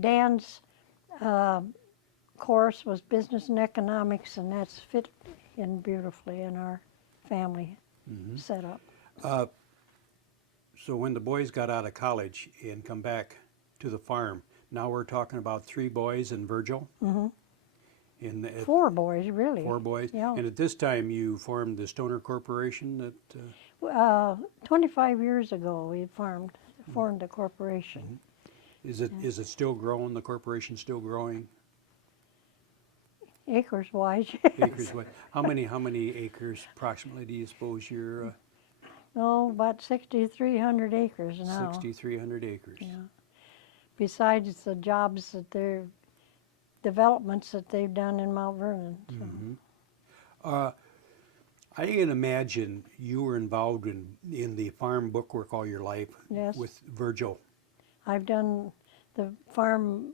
Dan's course was business and economics, and that's fit in beautifully in our family setup. So when the boys got out of college and come back to the farm, now we're talking about 3 boys and Virgil? Mm-hmm. 4 boys, really. 4 boys? Yeah. And at this time you formed the Stoner Corporation that... 25 years ago we formed the corporation. Is it still growing? The corporation still growing? Acres-wise, Acres wide. How many acres approximately do you suppose you're? Oh, about 6,300 acres now. 6,300 acres. Yeah. Besides the jobs developments that they've done in Mount Vernon. So. I can imagine you were involved in the farm bookwork all your life. Yes. With Virgil. I've done the farm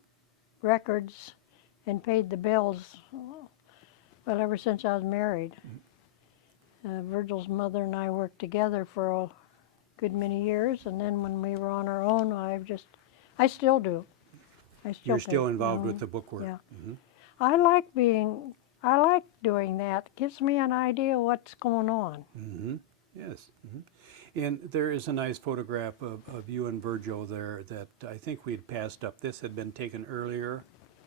records and paid the bills, well, ever since I was married. Virgil's mother and I worked together for a good many years, and then when we were on our own, I still do. You're still involved with the bookwork. Yeah. Mm-hmm. I like doing that. It gives me an idea what's going on. Mm-hmm. Yes. Mm-hmm. And there is a nice photograph of you and Virgil there that I think we'd passed up. This had been taken earlier.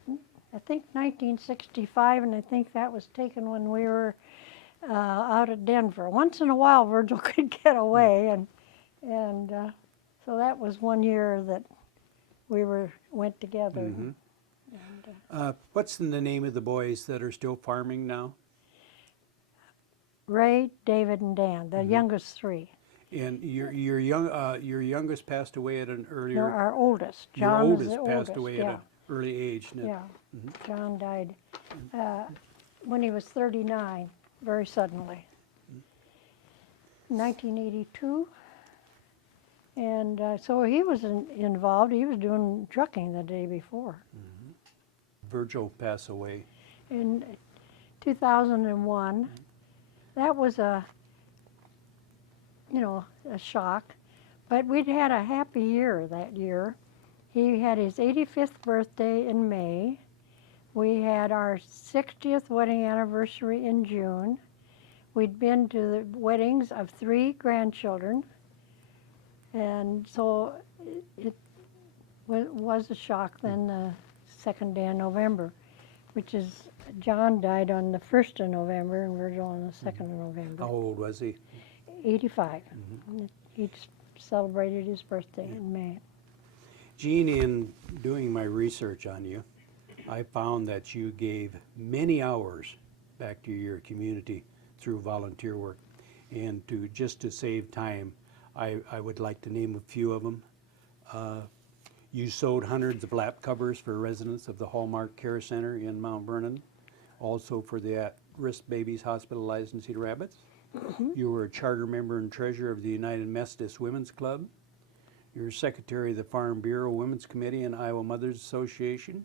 I think 1965, and I think that was taken when we were out at Denver. Once in a while, Virgil could get away, and so that was one year that we went together. Mm-hmm. What's the name of the boys that are still farming now? Ray, David, and Dan, the youngest 3. And your youngest passed away at an earlier. No, our oldest. Your John oldest is the passed oldest, away yeah. at an early age. Yeah, John died when he was 39, very suddenly. 1982. And so he was involved. He was doing trucking the day before. Virgil passed away. In 2001, that was a shock. But we'd had a happy year that year. He had his 85th birthday in May. We had our 60th wedding anniversary in June. We'd been to the weddings of 3 grandchildren. And so it was a shock then the second day in November. which is, John died on the 1st of November and Virgil on the 2nd of November. How old was he? 85. He celebrated his birthday in May. Gene, in doing my research on you, I found that you gave many hours back to your community through volunteer work. And just to save time, I would like to name a few of them. You sewed hundreds of lap covers for residents of the Hallmark Care Center in Mount Vernon, also for the at-risk babies hospitalized in Cedar Rapids. You were a charter member and treasurer of the United Methodist Women's Club. You were secretary of the Farm Bureau Women's Committee and Iowa Mothers Association.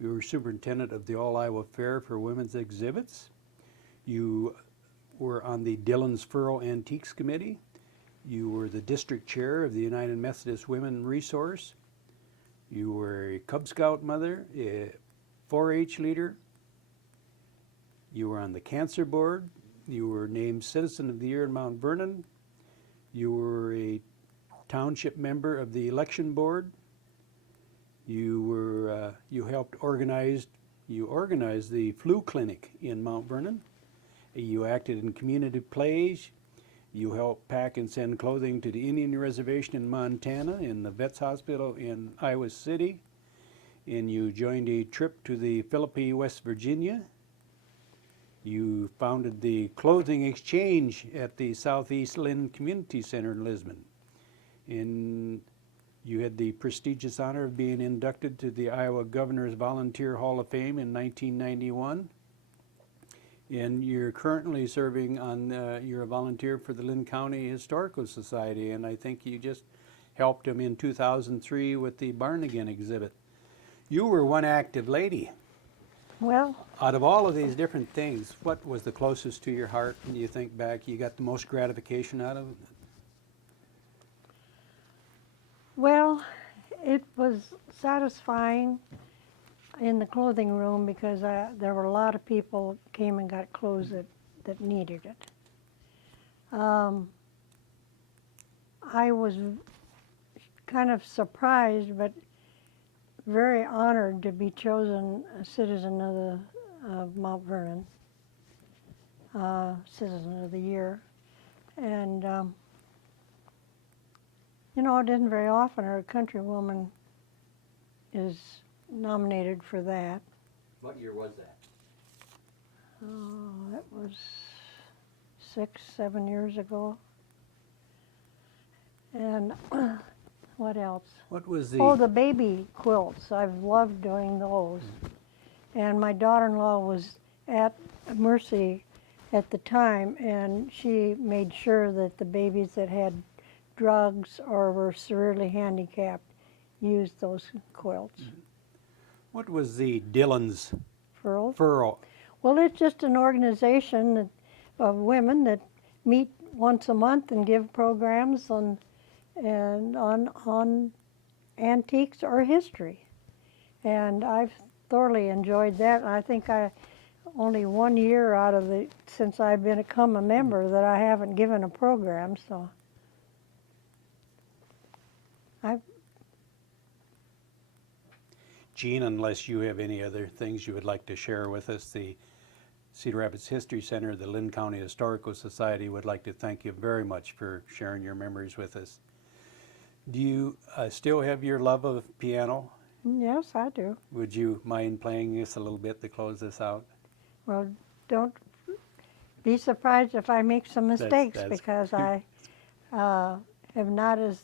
You were superintendent of the All Iowa Fair for Women's Exhibits. You were on the Dillon's Furrow Antiques Committee. You were the district chair of the United Methodist Women Resource. You were a Cub Scout mother, a 4-H leader. You were on the cancer board. You were named Citizen of the Year in Mount Vernon. You were a township member of the election board. You helped organize the flu clinic in Mount Vernon. You acted in community plays. You helped pack and send clothing to the Indian Reservation in Montana, in the Vets Hospital in Iowa City. And you joined a trip to the Philippines, West Virginia. You founded the Clothing Exchange at the Southeast Linn Community Center in Lisbon. And you had the prestigious honor of being inducted to the Iowa Governor's Volunteer Hall of Fame in 1991. And you're currently serving on, you're a volunteer for the Linn County Historical Society, and I think you just helped them in 2003 with the Barnegan exhibit. You were one active lady. Well, Out of all of these different things, what was the closest to your heart when you think back? You got the most gratification out of it? well, it was satisfying in the clothing room because there were a lot of people came and got clothes that needed it. I was kind of surprised, but very honored to be chosen a citizen of Mount Vernon, Citizen of the Year. And, you know, it isn't very often a countrywoman is nominated for that. What year was that? Oh, that was 6, 7 years ago. And what else? What was the... Oh, the baby quilts. I've loved doing those. And my daughter-in-law was at Mercy at the time, and she made sure that the babies that had drugs or were severely handicapped used those quilts. What was the Dillon's Furrow. Furrow? Well, it's just an organization of women that meet once a month and give programs on antiques or history. And I've thoroughly enjoyed that. I think only 1 year out of since I've become a member that I haven't given a program, so Gene, unless you have any other things you would like to share with us, the Cedar Rapids History Center, the Linn County Historical Society would like to thank you very much for sharing your memories with us. Do you still have your love of piano? yes, I do. Would you mind playing us a little bit to close this out? Well, don't be surprised if I make some mistakes that's because I am not as